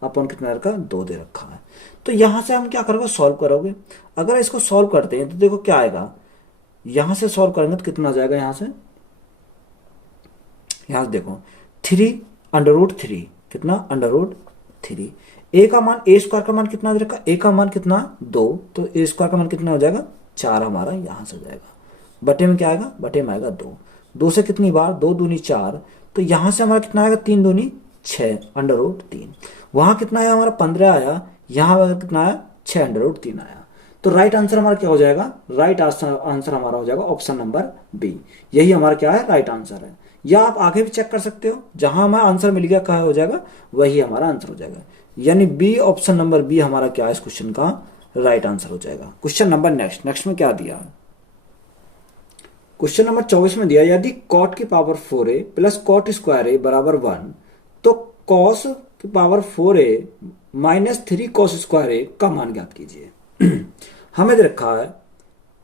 अपॉन कितना रखा, 2 दे रखा है। तो यहां से हम क्या करोगे, सॉल्व करोगे। अगर इसको सॉल्व करते हैं तो देखो क्या आएगा, यहां से सॉल्व करेंगे तो कितना आ जाएगा, यहां से देखो 3√3 कितना √3। ए का मान, ए स्क्वायर का मान कितना दे रखा, ए का मान कितना 2, तो ए स्क्वायर का मान कितना हो जाएगा 4 हमारा यहां से हो जाएगा। बटे में क्या आएगा, बटे में आएगा 2, 2 से कितनी बार 2 दूनी 4, तो यहां से हमारा कितना आएगा 3 दूनी 6 √3। वहां कितना आया हमारा 15 आया, यहां कितना आया 6 √3 आया। तो राइट आंसर हमारा क्या हो जाएगा, राइट आंसर हमारा हो जाएगा ऑप्शन नंबर बी। यही हमारा क्या है, राइट आंसर है। या आप आगे भी चेक कर सकते हो, जहां हमारा आंसर मिल गया कहा हो जाएगा वही हमारा आंसर हो जाएगा। यानी बी, ऑप्शन नंबर बी हमारा क्या है इस क्वेश्चन का राइट आंसर हो जाएगा। क्वेश्चन नंबर नेक्स्ट में क्या दिया, क्वेश्चन नंबर 24 में दिया यदि कॉट की power 4a plus cot square a बराबर 1, तो कॉस की power 4a minus 3 cos square a का मान ज्ञात कीजिए। हमें दे रखा है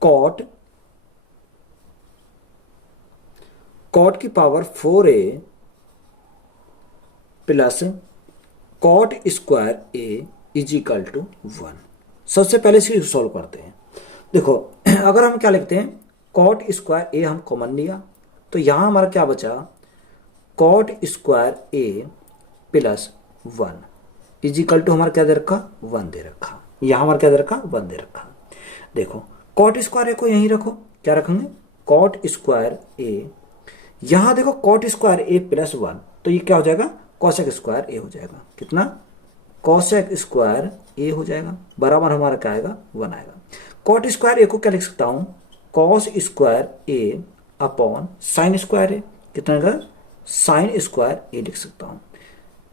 कॉट की power 4a plus cot square a is equal to 1। सबसे पहले इसे सॉल्व करते हैं। देखो अगर हम क्या लिखते हैं, कॉट स्क्वायर a हम कॉमन लिया, तो यहां हमारा क्या बचा, cot square a plus 1 is equal to हमारा क्या दे रखा, 1 दे रखा। यहां हमारा क्या दे रखा, 1 दे रखा। देखो कॉट स्क्वायर a को यहीं रखो, क्या रखेंगे कॉट स्क्वायर a, यहां देखो कॉट स्क्वायर a प्लस 1, तो ये क्या हो जाएगा कॉसेक स्क्वायर a हो जाएगा। कितना, कॉसेक स्क्वायर a हो जाएगा, बराबर हमारा क्या आएगा 1 आएगा। कॉट स्क्वायर a को क्या लिख सकता हूं, cos square a upon sine square a, कितना आएगा साइन स्क्वायर a लिख सकता हूं,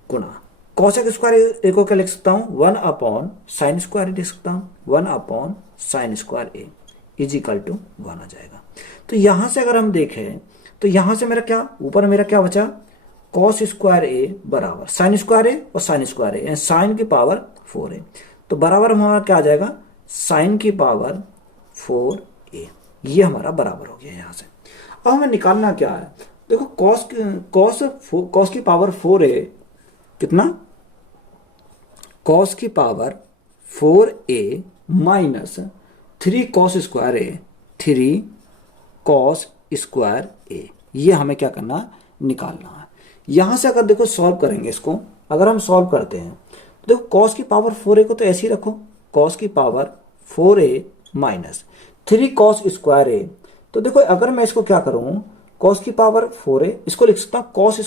गुना कॉसेक स्क्वायर a को क्या लिख सकता हूं 1 अपॉन साइन स्क्वायर a लिख सकता हूं, 1 upon sine square a is equal to 1 आ जाएगा। तो यहां से अगर हम देखें तो यहां से मेरा क्या, ऊपर मेरा क्या बचा, कॉस स्क्वायर a बराबर साइन स्क्वायर a और साइन स्क्वायर a, साइन की पावर 4a, तो बराबर हमारा क्या आ जाएगा साइन की पावर 4a, ये हमारा बराबर हो गया यहां से। अब हमें निकालना क्या है, देखो कॉस की पावर 4a कितना, कॉस की power 4a minus 3 cos square a, 3 cos square a, ये हमें क्या करना, निकालना है। यहां से अगर देखो सॉल्व करेंगे इसको, अगर हम सॉल्व करते हैं तो देखो कॉस की पावर 4a को तो ऐसे ही रखो, कॉस की power 4a minus 3 cos square a, तो देखो अगर मैं इसको क्या करूं, कॉस की पावर 4a इसको लिख सकता हूं cos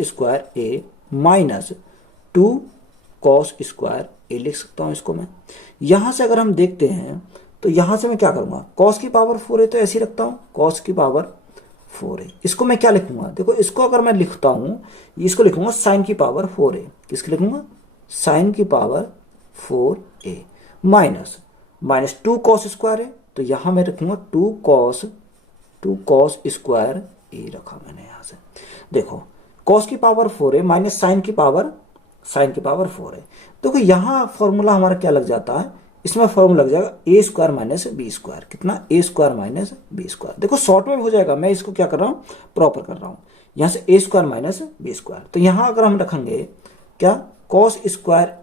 square a minus 2 cos square a लिख सकता हूं इसको मैं। यहां से अगर हम देखते हैं तो यहां से मैं क्या करूंगा, कॉस की पावर 4a तो ऐसे ही रखता हूं, कॉस की पावर 4a, इसको मैं क्या लिखूंगा, देखो इसको अगर मैं लिखता हूं, इसको लिखूंगा साइन की पावर 4a, किसको लिखूंगा साइन की power 4a minus 2 cos square a, तो यहां मैं रखूंगा 2 कॉस स्क्वायर a रखा मैंने यहां से। देखो कॉस की पावर 4a माइनस साइन की पावर 4a, देखो यहां फॉर्मूला हमारा क्या लग जाता है, इसमें फॉर्मूला लग जाएगा ए स्क्वायर माइनस बी स्क्वायर, कितना ए स्क्वायर माइनस बी स्क्वायर। देखो शॉर्ट में भी हो जाएगा, मैं इसको क्या कर रहा हूं प्रॉपर कर रहा हूं, यहां से ए स्क्वायर माइनस बी स्क्वायर, तो यहां अगर हम रखेंगे क्या कॉस स्क्वायर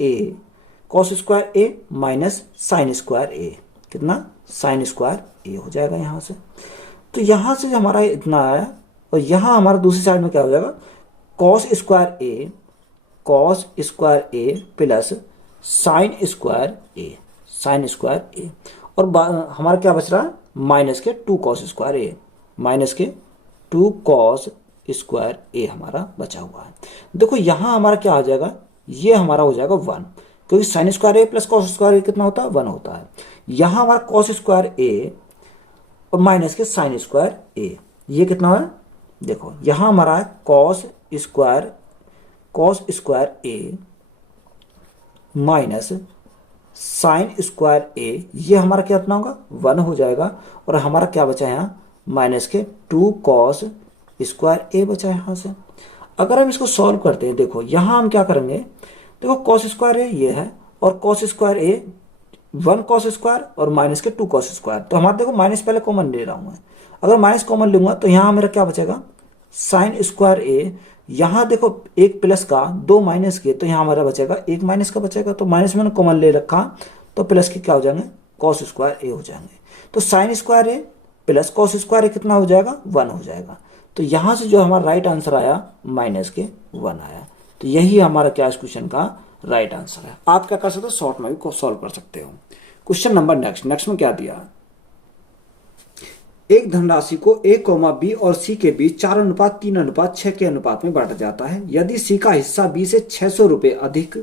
ए माइनस साइन स्क्वायर ए, कितना साइन स्क्वायर ए हो जाएगा यहां से। तो यहां से हमारा इतना आया, और यहां हमारा दूसरी साइड में क्या हो जाएगा कॉस स्क्वायर ए प्लस साइन स्क्वायर ए, और हमारा क्या बच रहा है माइनस के 2 कॉस स्क्वायर ए, माइनस के 2 कॉस स्क्वायर ए हमारा बचा हुआ है। देखो यहां हमारा क्या आ जाएगा, ये हमारा हो जाएगा 1, क्योंकि साइन स्क्वायर ए प्लस कॉस स्क्वायर ए कितना होता है 1 होता है। यहां हमारा कॉस स्क्वायर ए और माइनस के साइन स्क्वायर ए, ये कितना है, देखो यहां हमारा है कॉस स्क्वायर ए माइनस साइन स्क्वायर ए, ये हमारा क्या कितना होगा 1 हो जाएगा, और हमारा क्या बचा है यहाँ माइनस के 2 कॉस स्क्वायर ए बचा है यहाँ से। अगर हम इसको सॉल्व करते हैं, देखो यहां हम क्या करेंगे, देखो कॉस स्क्वायर ए ये है, और कॉस स्क्वायर ए 1 कॉस स्क्वायर और माइनस के 2 कॉस स्क्वायर, तो हमारा देखो माइनस पहले कॉमन ले रहा हूं मैं, अगर माइनस कॉमन लूंगा तो यहां मेरा क्या बचेगा साइन स्क्वायर ए, यहां देखो 1 प्लस का 2 माइनस के, तो यहां हमारा बचेगा 1 माइनस का बचेगा, तो माइनस मैंने कॉमन ले रखा, तो प्लस के क्या हो जाएंगे कॉस स्क्वायर ए हो जाएंगे। तो साइन स्क्वायर ए प्लस कॉस स्क्वायर ए कितना हो जाएगा, 1 हो जाएगा। तो यहाँ से जो हमारा राइट आंसर आया माइनस के 1 आया। तो यही हमारा क्या इस क्वेश्चन का राइट आंसर है। आप क्या कर सकते हो, शॉर्ट में भी सॉल्व कर सकते हो। क्वेश्चन नंबर नेक्स्ट में क्या दिया, एक धनराशि को a, b और c के बीच 4:3:6 के अनुपात में बांटा जाता है। यदि c का हिस्सा b से 600 रुपये अधिक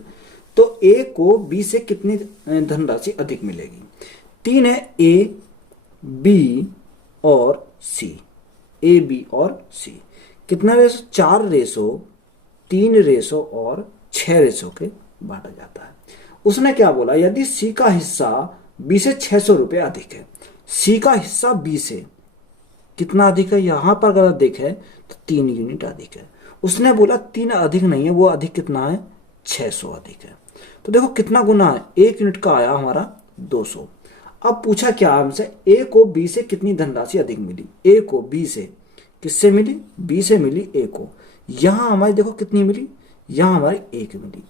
तो a को b से कितनी धनराशि अधिक मिलेगी। 3 है a, b और c, a, b और c कितना रेशो, 4 रेशो 3 रेशो और 6 रेशो के बांटा जाता है। उसने क्या बोला, यदि c का हिस्सा b से 600 रुपये अधिक है, c का हिस्सा b से कितना अधिक है, यहां पर अगर देखें तो 3 यूनिट अधिक है। उसने बोला 3 अधिक नहीं है, वो अधिक कितना है, 600 अधिक है। तो देखो कितना गुना है, 1 यूनिट का आया हमारा 200। अब पूछा क्या हमसे, a को b से कितनी धनराशि अधिक मिली। a को b से किससे मिली, b से मिली a को। यहां हमारी देखो कितनी मिली, यहां हमारी 1 मिली,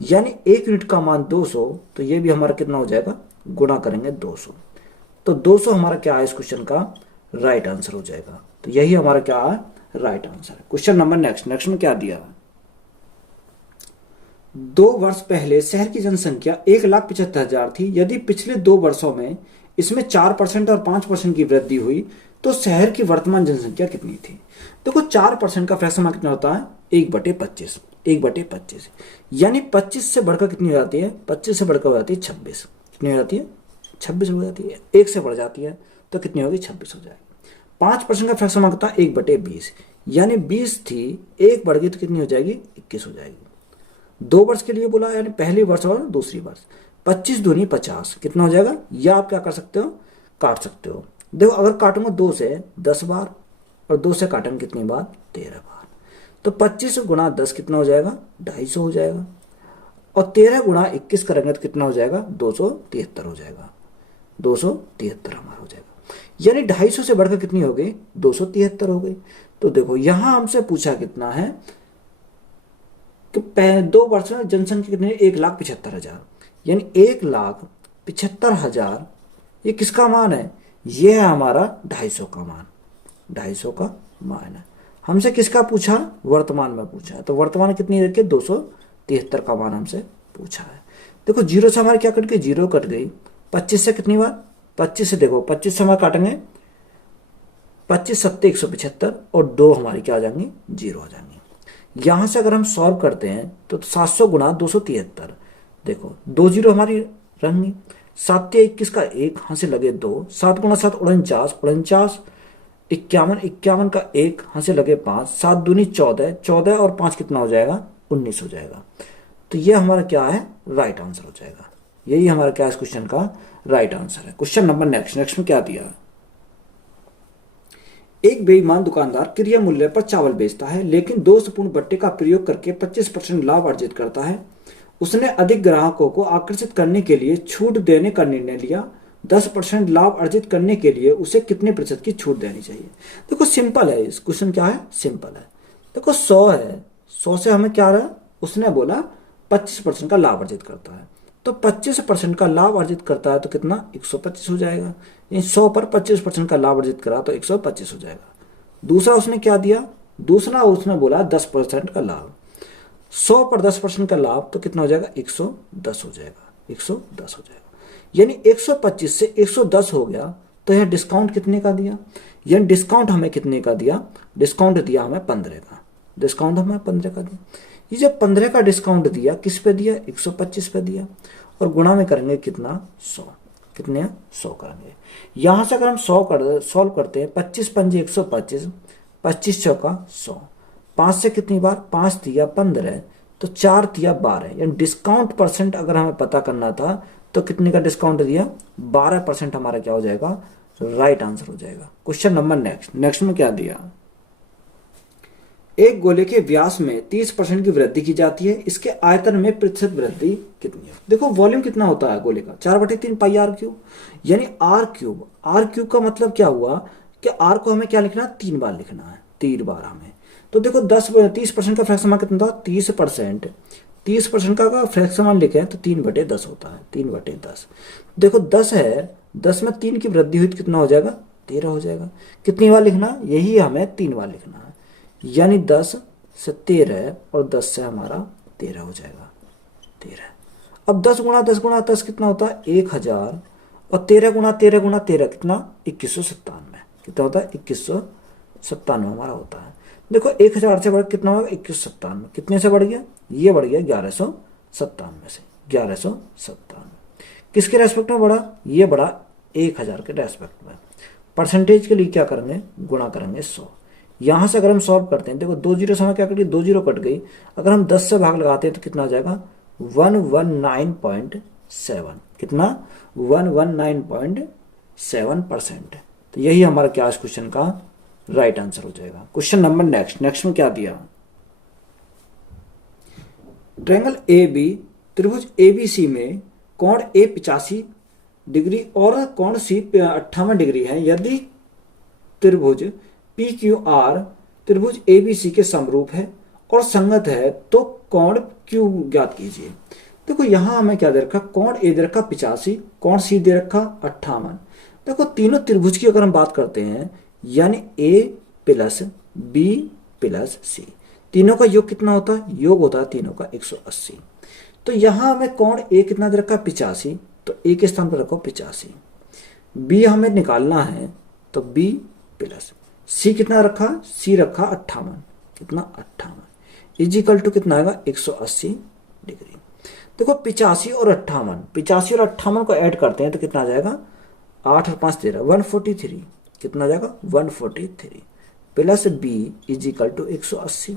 यानी 1 यूनिट का मान 200। तो ये भी हमारा कितना हो जाएगा, गुणा करेंगे 200। तो 200 हमारा क्या है इस क्वेश्चन का राइट आंसर हो जाएगा। तो यही हमारा क्या है, राइट आंसर है। क्वेश्चन नंबर नेक्स्ट में क्या दिया, 2 वर्ष पहले शहर की जनसंख्या 1,75,000 थी। यदि पिछले 2 वर्षों में इसमें 4% और 5% की वृद्धि हुई तो शहर की वर्तमान जनसंख्या कितनी थी। देखो 4% का फ्रैक्शन कितना होता है, 1/25, 1/25, यानी 25 से बढ़कर कितनी हो जाती है, 25 से बढ़कर हो जाती है 26। कितनी हो जाती है, 26 हो जाती है। 1 से बढ़ जाती है तो कितनी होगी, 26 हो जाएगी। 5% का फ्रैक्शन होता है 1/20, यानी 20 थी, 1 बढ़ गई तो कितनी हो जाएगी, 21 हो जाएगी। 2 वर्ष के लिए बोला, यानी पहली वर्ष और दूसरी वर्ष। 25 दूनी 50 कितना हो जाएगा, या आप क्या कर सकते हो, काट सकते हो। देखो अगर काटूंगा 2 से 10 बार और 2 से काटेंगे कितनी बार, 13 बार। तो 25 गुणा 10 कितना हो जाएगा, 250 हो जाएगा। और 13 गुणा 21 करेंगे तो कितना हो जाएगा, 273 हो जाएगा। 273 हमारा हो जाएगा, यानी 250 से बढ़कर कितनी हो गई, 273 हो गई। तो देखो यहां हमसे पूछा कितना है कि 2 वर्ष में जनसंख्या कितनी है, 1,75,000, यानी 1,75,000 ये किसका मान है, ये है हमारा 250 का मान, 250 का मान है। हमसे किसका पूछा, वर्तमान में पूछा, तो वर्तमान कितनी रखी, 273 का मान हमसे पूछा है। देखो 0 से हमारे क्या कट गई, 0 कट गई। 25 से कितनी बार, 25 से देखो 25 से हमारे काटेंगे, 25 सत्ते 175 और 2 हमारी क्या आ जाएंगी, 0 आ जाएंगी। यहां से अगर हम सॉल्व करते हैं तो 700 गुणा 273, देखो 2 0 हमारी रहेंगी। 7 21 का 1, हाथ से लगे 2, 7 गुणा 7 49, 49 51, 51 का 1, हाथ से लगे 5, 7 दूनी 14, 14 और 5 कितना हो जाएगा, 19 हो जाएगा। तो ये हमारा क्या है, राइट आंसर हो जाएगा। यही हमारा क्या इस क्वेश्चन का राइट आंसर है। क्वेश्चन नंबर नेक्स्ट में क्या दिया, एक बेईमान दुकानदार क्रिया मूल्य पर चावल बेचता है लेकिन दोषपूर्ण बट्टे का प्रयोग करके 25% लाभ अर्जित करता है। उसने अधिक ग्राहकों को आकर्षित करने के लिए छूट देने का निर्णय लिया। 10% लाभ अर्जित करने के लिए उसे कितने प्रतिशत की छूट देनी चाहिए। देखो सिंपल है, इस क्वेश्चन क्या है, सिंपल है। देखो 100 है, 100 से हमें क्या रहा, उसने बोला 25% का लाभ अर्जित करता है, तो 25% का लाभ अर्जित करता है तो कितना, 125 हो जाएगा। 100 पर 25% का लाभ अर्जित करा तो 125 हो जाएगा। दूसरा उसने क्या दिया, दूसरा उसने बोला 10% का लाभ, 100 पर 10% का लाभ तो कितना हो जाएगा, 110 हो जाएगा, 110 हो जाएगा। यानी 125 से 110 हो गया। तो यह डिस्काउंट कितने का दिया, यानी डिस्काउंट हमें कितने का दिया, डिस्काउंट दिया हमें 15 का, डिस्काउंट हमें 15 का दिया। ये जब 15 का डिस्काउंट दिया किस पे दिया, 125 पे दिया, और गुणा में करेंगे कितना, 100, कितने 100 करेंगे। यहां से अगर हम 100 सॉल्व करते हैं, 25 पंजे 125, 25 चौका 100, 5 से कितनी बार, 5 दिया 15, तो 4 दिया 12, यानी डिस्काउंट परसेंट अगर हमें पता करना था तो कितने का डिस्काउंट दिया, 12% हमारा क्या हो जाएगा, राइट आंसर हो जाएगा। क्वेश्चन नंबर नेक्स्ट में क्या दिया, एक गोले के व्यास में 30% की वृद्धि की जाती है, इसके आयतन में प्रतिशत वृद्धि कितनी है। देखो वॉल्यूम कितना होता है गोले का, 4/3 पाई आर क्यूब, यानी आर क्यूब। आर क्यूब का मतलब क्या हुआ कि आर को हमें क्या लिखना है, 3 बार लिखना है, 3 बार हमें। तो देखो 30% का फ्रैक्शन कितना था, 30%, 30% का अगर फ्रैक्शन लिखे हैं तो 3/10 होता है, 3/10। देखो 10 है, 10 में 3 की वृद्धि हुई तो कितना हो जाएगा, 13 हो जाएगा। कितनी बार लिखना, यही हमें 3 बार लिखना है, यानी 10 से 13 और 10 से हमारा 13 हो जाएगा, 13। अब 10 गुणा 10 गुणा 10 कितना होता है, 1000, और 13 गुणा 13 गुणा 13 कितना, 2197। कितना होता है, 2197 हमारा होता है। देखो 1000 से बढ़ कितना होगा, 2197। कितने से बढ़ गया, ये बढ़ गया 1197 से, 1197 किसके रेस्पेक्ट में बढ़ा, ये बढ़ा 1000 के रेस्पेक्ट में। परसेंटेज के लिए क्या करेंगे, गुणा करेंगे 100। यहाँ से अगर हम सॉल्व करते हैं, देखो 2 जीरो समय क्या कटी, 2 जीरो कट गई। अगर हम 10 से भाग लगाते हैं तो कितना आ जाएगा, 119.7। कितना, 119.7%। तो यही हमारा क्या इस क्वेश्चन का राइट आंसर हो जाएगा। क्वेश्चन नंबर नेक्स्ट में क्या दिया, ट्रायंगल ए बी, त्रिभुज ABC में कोण A 85 डिग्री और कोण C 58 डिग्री है। यदि त्रिभुज PQR त्रिभुज ABC के समरूप है और संगत है तो कोण Q ज्ञात कीजिए। देखो यहां हमें क्या दे रखा, कोण A दे रखा 85, कोण C दे रखा 58। देखो तीनों त्रिभुज की अगर हम बात करते हैं, यानी A plus B plus C, तीनों का योग कितना होता है, योग होता है तीनों का 180। तो यहां हमें कोण A कितना दे रखा 85, तो A के स्थान पर रखो 85। B हमें निकालना है तो B प्लस C कितना रखा, C रखा 58। कितना, 58 इजिकल टू कितना आएगा, 180 डिग्री। देखो 85 और 58, 85 और 58 को ऐड करते हैं तो कितना आ जाएगा, 8 और 5 13, 143। कितना आ जाएगा, 143 प्लस B इजिकल टू 180।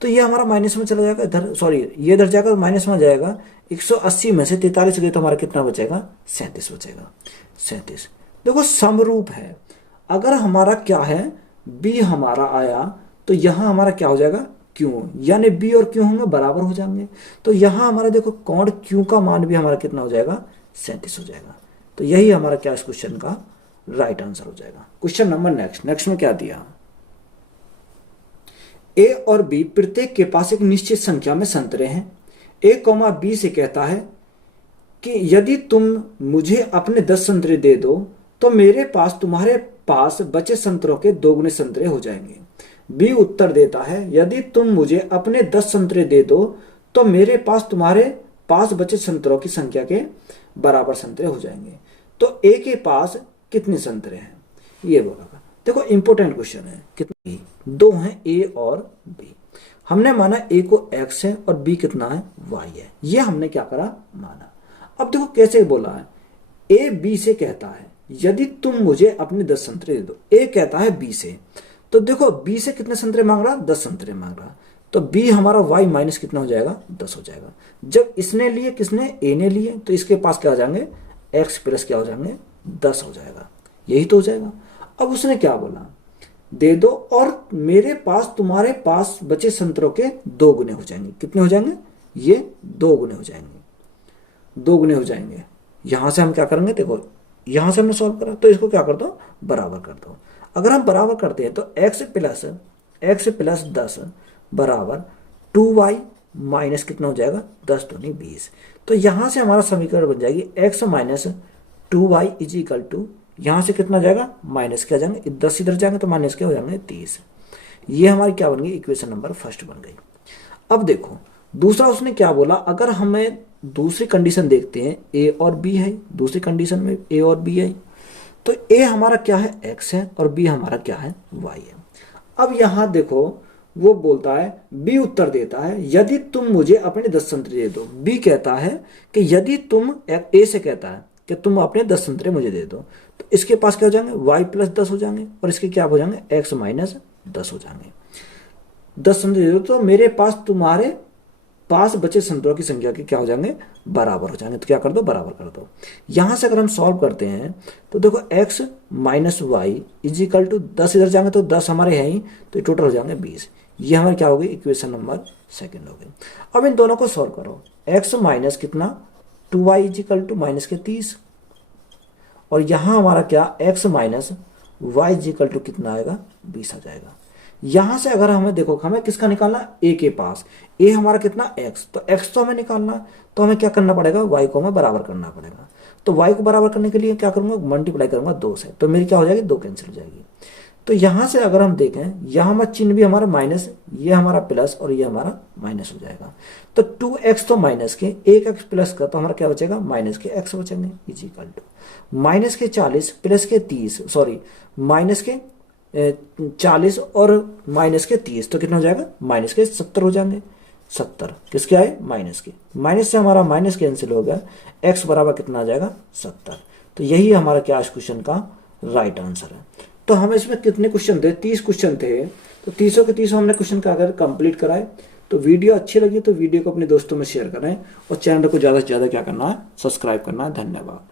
तो ये हमारा माइनस में चला जाएगा इधर, सॉरी ये इधर जाएगा माइनस में जाएगा। 180 में से 43 गए तो हमारा कितना बचेगा, 37 बचेगा, 37। देखो समरूप है, अगर हमारा क्या है, B हमारा आया तो यहां हमारा क्या हो जाएगा, Q, यानी B और Q होंगे बराबर हो जाएंगे। तो यहां हमारा देखो कोण Q का मान भी हमारा कितना हो जाएगा, 37 हो जाएगा। तो यही हमारा क्या इस क्वेश्चन का राइट आंसर हो जाएगा। क्वेश्चन नंबर नेक्स्ट में क्या दिया, A और B प्रत्येक के पास एक निश्चित संख्या में संतरे हैं। A, B से कहता है कि यदि तुम मुझे अपने 10 संतरे दे दो तो मेरे पास तुम्हारे पास बचे संतरों के 2 गुने संतरे हो जाएंगे। B उत्तर देता है, यदि तुम मुझे अपने 10 संतरे दे दो तो मेरे पास तुम्हारे पास बचे संतरों की संख्या के बराबर संतरे हो जाएंगे। तो A के पास कितने संतरे हैं, ये बोला। देखो इंपॉर्टेंट क्वेश्चन है, कितने, 2 हैं A और B। हमने माना A को X है और B कितना है, Y है। ये हमने क्या करा, माना। अब देखो कैसे बोला है, A B से कहता है यदि तुम मुझे अपने 10 संतरे दे दो। A कहता है B से, तो देखो B से कितने संतरे मांग रहा, 10 संतरे मांग रहा। तो B हमारा Y माइनस कितना हो जाएगा, 10 हो जाएगा। जब इसने लिए, किसने, A ने लिए, तो इसके पास क्या हो जाएंगे, X प्लस क्या हो जाएंगे, 10 हो जाएगा। यही तो हो जाएगा। अब उसने क्या बोला, दे दो और मेरे पास तुम्हारे पास बचे संतरों के 2 गुने हो जाएंगे। कितने हो जाएंगे, ये 2 गुने हो जाएंगे, 2 गुने हो जाएंगे। यहां से हम क्या करेंगे, देखो यहां से हमने सॉल्व करा तो इसको क्या कर दो, बराबर कर दो। अगर हम बराबर करते हैं तो x प्लस 10 बराबर 2y माइनस कितना हो जाएगा, 10 दूनी 20। तो यहां से हमारा समीकरण बन जाएगी x minus 2y is equal to, यहां से कितना जाएगा, माइनस क्या जाएंगे, 10 इधर जाएंगे तो माइनस क्या हो जाएंगे, 30। ये हमारी क्या बन गई, इक्वेशन नंबर फर्स्ट बन गई। अब देखो दूसरा उसने क्या बोला, अगर हमें दूसरी कंडीशन देखते हैं, A और B है, दूसरी कंडीशन में A और B है, तो A हमारा क्या है, X है, और B हमारा क्या है, Y है। अब यहां देखो वो बोलता है, B उत्तर देता है यदि तुम मुझे अपने 10 संतरे दे दो। B कहता है कि यदि तुम, A से कहता है कि तुम अपने 10 संतरे मुझे दे दो, तो इसके पास क्या हो जाएंगे, y प्लस 10 हो जाएंगे, और इसके क्या हो जाएंगे, x माइनस 10 हो जाएंगे। 10 संतरे दे दो तो मेरे पास तुम्हारे पास बचे संतरों की संख्या के क्या हो जाएंगे, बराबर हो जाएंगे। तो क्या कर दो, बराबर कर दो। यहां से अगर हम सॉल्व करते हैं तो देखो x minus y is equal to 10 इधर जाएंगे तो 10 हमारे हैं ही, तो टोटल हो जाएंगे 20। ये हमारी क्या होगी, इक्वेशन नंबर सेकंड हो गई। अब इन दोनों को सॉल्व करो, x माइनस कितना 2y is equal to minus के 30, और यहां हमारा क्या x minus y is equal to कितना आएगा, 20 आ जाएगा। यहां से अगर हमें देखो हमें किसका निकालना, ए के पास, ए हमारा कितना x, तो x तो हमें निकालना, तो हमें क्या करना पड़ेगा, y को हमें बराबर करना पड़ेगा। तो y को बराबर करने के लिए क्या करूंगा, मल्टीप्लाई करूंगा 2 से, तो मेरी क्या हो जाएगी, 2 कैंसिल हो जाएगी। तो यहां से अगर हम देखें, यहाँ हमारा चिन्ह भी हमारा माइनस, ये हमारा प्लस और ये हमारा माइनस हो जाएगा। तो 2x तो माइनस के, 1x प्लस का, तो हमारा क्या बचेगा, माइनस के x बचेंगे, इज इक्वल टू माइनस के 40 प्लस के 30, सॉरी माइनस के 40 और माइनस के 30, तो कितना हो जाएगा, माइनस के 70 हो जाएंगे। 70 किसके आए, माइनस के, माइनस से हमारा माइनस कैंसिल हो गया, x बराबर कितना आ जाएगा, 70। तो यही हमारा क्या इस क्वेश्चन का राइट आंसर है। तो हमें इसमें कितने क्वेश्चन थे, 30 क्वेश्चन थे। तो 30 के 30 हमने क्वेश्चन का अगर कंप्लीट कराए। तो वीडियो अच्छी लगी तो वीडियो को अपने दोस्तों में शेयर करें और चैनल को ज़्यादा से ज़्यादा क्या करना है, सब्सक्राइब करना है। धन्यवाद।